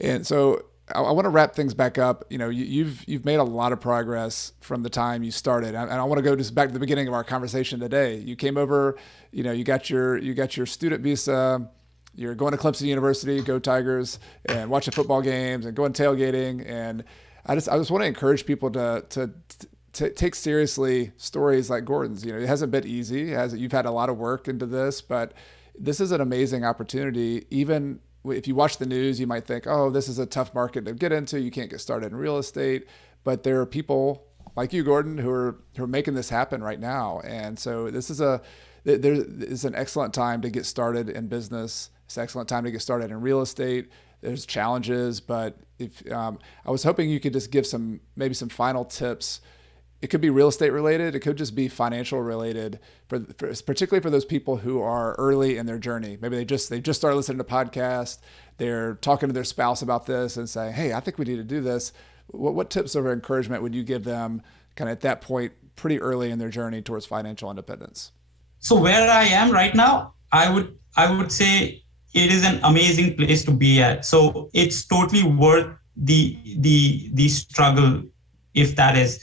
And so I want to wrap things back up. You've made a lot of progress from the time you started, and I want to go just back to the beginning of our conversation today. You came over, you got your student visa. You're going to Clemson University, go Tigers, and watching football games and going tailgating. And I just want to encourage people to take seriously stories like Gordon's. It hasn't been easy. You've had a lot of work into this, but this is an amazing opportunity. Even if you watch the news, you might think, oh, this is a tough market to get into. You can't get started in real estate. But there are people like you, Gordon, who are making this happen right now. And so this is an excellent time to get started in business. It's an excellent time to get started in real estate. There's challenges, but if I was hoping you could just give maybe some final tips. It could be real estate related. It could just be financial related, for particularly for those people who are early in their journey. Maybe they just started listening to podcasts. They're talking to their spouse about this and saying, "Hey, I think we need to do this." What tips of encouragement would you give them kind of at that point, pretty early in their journey towards financial independence? So where I am right now, I would say it is an amazing place to be at. So it's totally worth the struggle, if that is.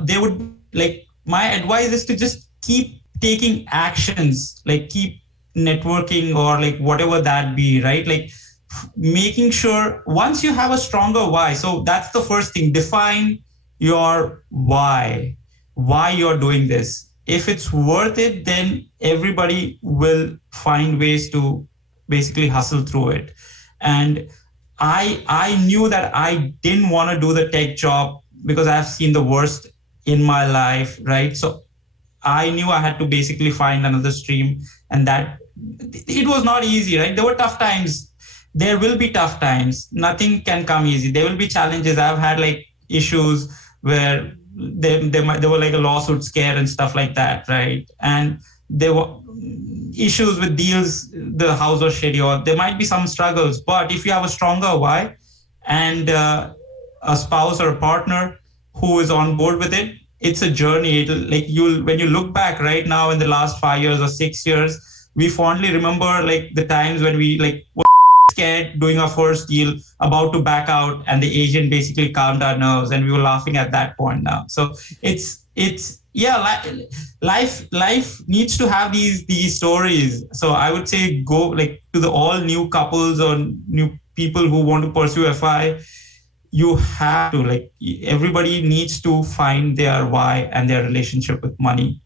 They would like my advice is to just keep taking actions, like keep networking or like whatever that be, right? Like making sure once you have a stronger why. So that's the first thing. Define your why you're doing this. If it's worth it, then everybody will find ways to basically hustle through it. And I knew that I didn't want to do the tech job because I've seen the worst in my life, right? So I knew I had to basically find another stream, and that it was not easy, right? There were tough times. There will be tough times. Nothing can come easy. There will be challenges. I've had like issues where there were like a lawsuit scare and stuff like that, right? And there were issues with deals, the house was shitty, or there might be some struggles. But if you have a stronger why and a spouse or a partner who is on board with it, it's a journey. It'll like you'll when you look back right now in the last 5 years or 6 years, we fondly remember like the times when we like were scared doing our first deal, about to back out, and the agent basically calmed our nerves, and we were laughing at that point now. So it's yeah, life needs to have these stories. So I would say go like to the all new couples or new people who want to pursue FI. You have to like everybody needs to find their why and their relationship with money.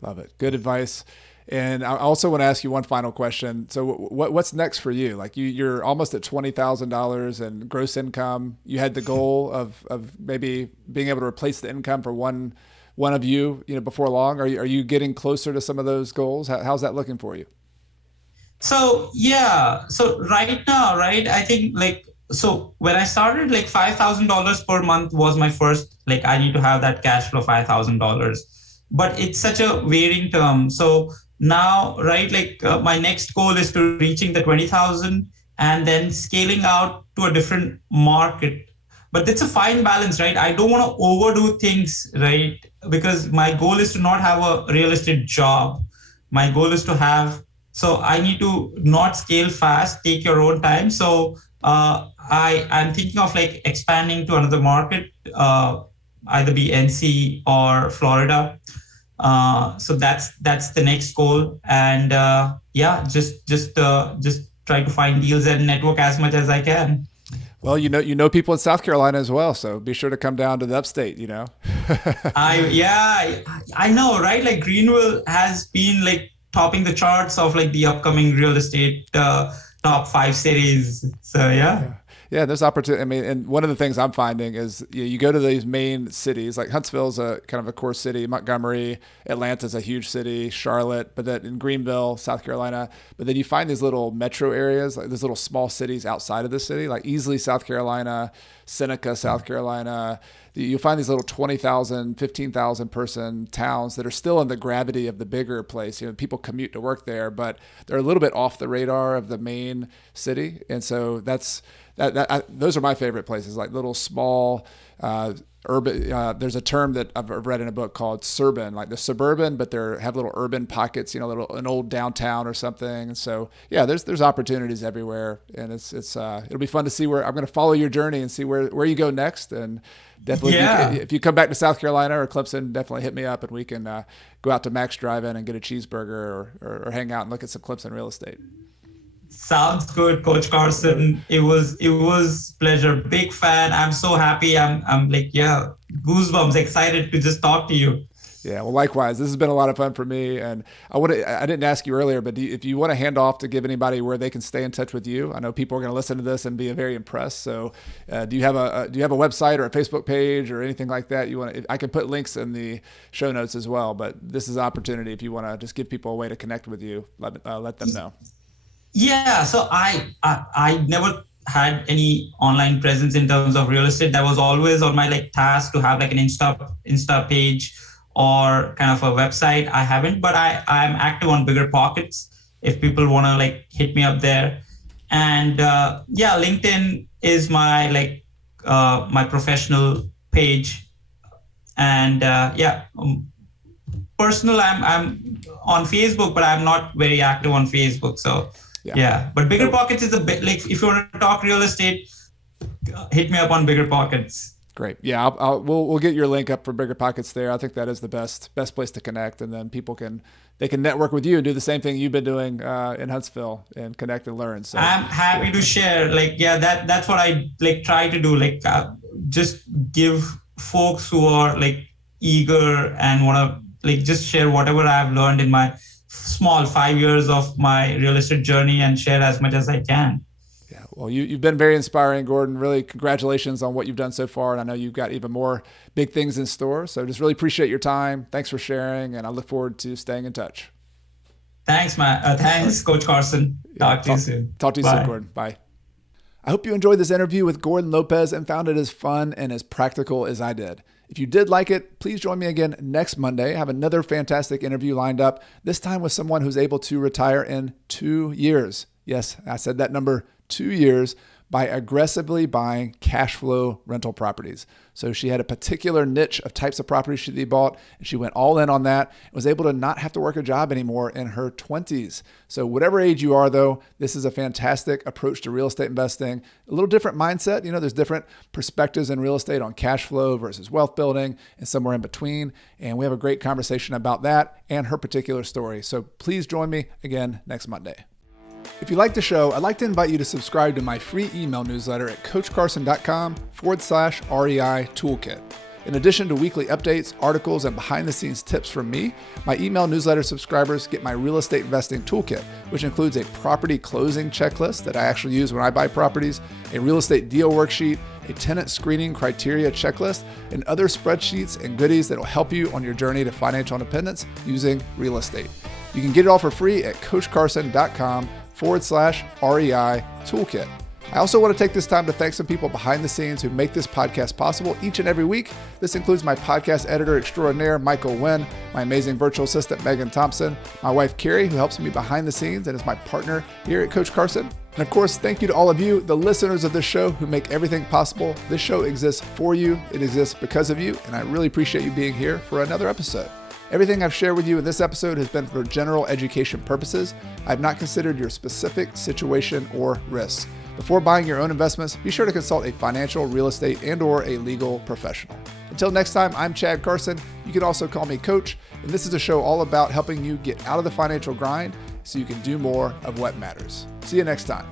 Love it. Good advice. And I also want to ask you one final question. So what's next for you? Like you're almost at $20,000 in gross income. You had the goal of maybe being able to replace the income for one of you, before long. Are you getting closer to some of those goals? How's that looking for you? So yeah, so right now, right, I think like so when I started, like $5,000 per month was my first, like I need to have that cash flow $5,000, but it's such a varying term. So now, right, like my next goal is to reaching the 20,000 and then scaling out to a different market. But it's a fine balance, right? I don't want to overdo things, right? Because my goal is to not have a real estate job. My goal is to have, so I need to not scale fast, take your own time. So I'm thinking of like expanding to another market, either be NC or Florida. So that's the next goal, and yeah, just try to find deals and network as much as I can. Well, you know people in South Carolina as well, so be sure to come down to the upstate. I know, right? Like Greenville has been like topping the charts of like the upcoming real estate top 5 cities. So yeah. Yeah, there's opportunity. I mean, and one of the things I'm finding is you go to these main cities, like Huntsville's a kind of a core city, Montgomery, Atlanta's a huge city, Charlotte, but then in Greenville, South Carolina, but then you find these little metro areas, like these little small cities outside of the city, like Easley, South Carolina, Seneca, South Carolina. You'll find these little 20,000, 15,000 person towns that are still in the gravity of the bigger place. People commute to work there, but they're a little bit off the radar of the main city. And so those are my favorite places, like little small urban. There's a term that I've read in a book called suburban, like the suburban, but they have little urban pockets, an old downtown or something. And so yeah, there's opportunities everywhere, and it'll be fun to see where I'm going to follow your journey and see where you go next. And definitely, if you come back to South Carolina or Clemson, definitely hit me up and we can go out to Max Drive-In and get a cheeseburger or hang out and look at some Clemson real estate. Sounds good, Coach Carson. It was pleasure. Big fan. I'm so happy. I'm like, yeah, goosebumps, excited to just talk to you. Yeah, well, likewise. This has been a lot of fun for me, and I didn't ask you earlier, but if you want to hand off to give anybody where they can stay in touch with you, I know people are going to listen to this and be very impressed. So, do you have a website or a Facebook page or anything like that? I can put links in the show notes as well. But this is an opportunity if you want to just give people a way to connect with you. Let them know. Yeah, so I never had any online presence in terms of real estate. That was always on my like task to have like an Insta page or kind of a website. I haven't, but I'm active on BRRRR if people want to like hit me up there. And yeah, LinkedIn is my like my professional page. And personal, I'm on Facebook, but I'm not very active on Facebook. So but Bigger Pockets is a bit like, if you want to talk real estate, hit me up on Bigger Pockets. Great. Yeah, we'll get your link up for Bigger Pockets there. I think that is the best place to connect, and then people can network with you and do the same thing you've been doing in Huntsville and connect and learn. So I'm happy to share. That's what I try to do. Just give folks who are eager and want to just share whatever I've learned in my small 5 years of my real estate journey, and share as much as I can. Yeah, well, you've been very inspiring, Gorden. Really, congratulations on what you've done so far. And I know you've got even more big things in store. So just really appreciate your time. Thanks for sharing. And I look forward to staying in touch. Thanks, thanks, Coach Carson. Talk to you soon. Talk to you soon, Gorden. Bye. I hope you enjoyed this interview with Gorden Lopes and found it as fun and as practical as I did. If you did like it, please join me again next Monday. I have another fantastic interview lined up, this time with someone who's able to retire in 2 years. Yes, I said that number, 2 years, by aggressively buying cash flow rental properties. So she had a particular niche of types of properties she bought, and she went all in on that and was able to not have to work a job anymore in her 20s. So whatever age you are, though, this is a fantastic approach to real estate investing. A little different mindset. There's different perspectives in real estate on cash flow versus wealth building and somewhere in between. And we have a great conversation about that and her particular story. So please join me again next Monday. If you like the show, I'd like to invite you to subscribe to my free email newsletter at coachcarson.com/REI toolkit. In addition to weekly updates, articles, and behind-the-scenes tips from me, my email newsletter subscribers get my real estate investing toolkit, which includes a property closing checklist that I actually use when I buy properties, a real estate deal worksheet, a tenant screening criteria checklist, and other spreadsheets and goodies that will help you on your journey to financial independence using real estate. You can get it all for free at coachcarson.com/REI toolkit. I also want to take this time to thank some people behind the scenes who make this podcast possible each and every week. This includes my podcast editor extraordinaire, Michael Wynn, my amazing virtual assistant, Megan Thompson, my wife, Carrie, who helps me behind the scenes and is my partner here at Coach Carson. And of course, thank you to all of you, the listeners of this show who make everything possible. This show exists for you. It exists because of you. And I really appreciate you being here for another episode. Everything I've shared with you in this episode has been for general education purposes. I have not considered your specific situation or risks. Before buying your own investments, be sure to consult a financial, real estate, and/or a legal professional. Until next time, I'm Chad Carson. You can also call me Coach, and this is a show all about helping you get out of the financial grind so you can do more of what matters. See you next time.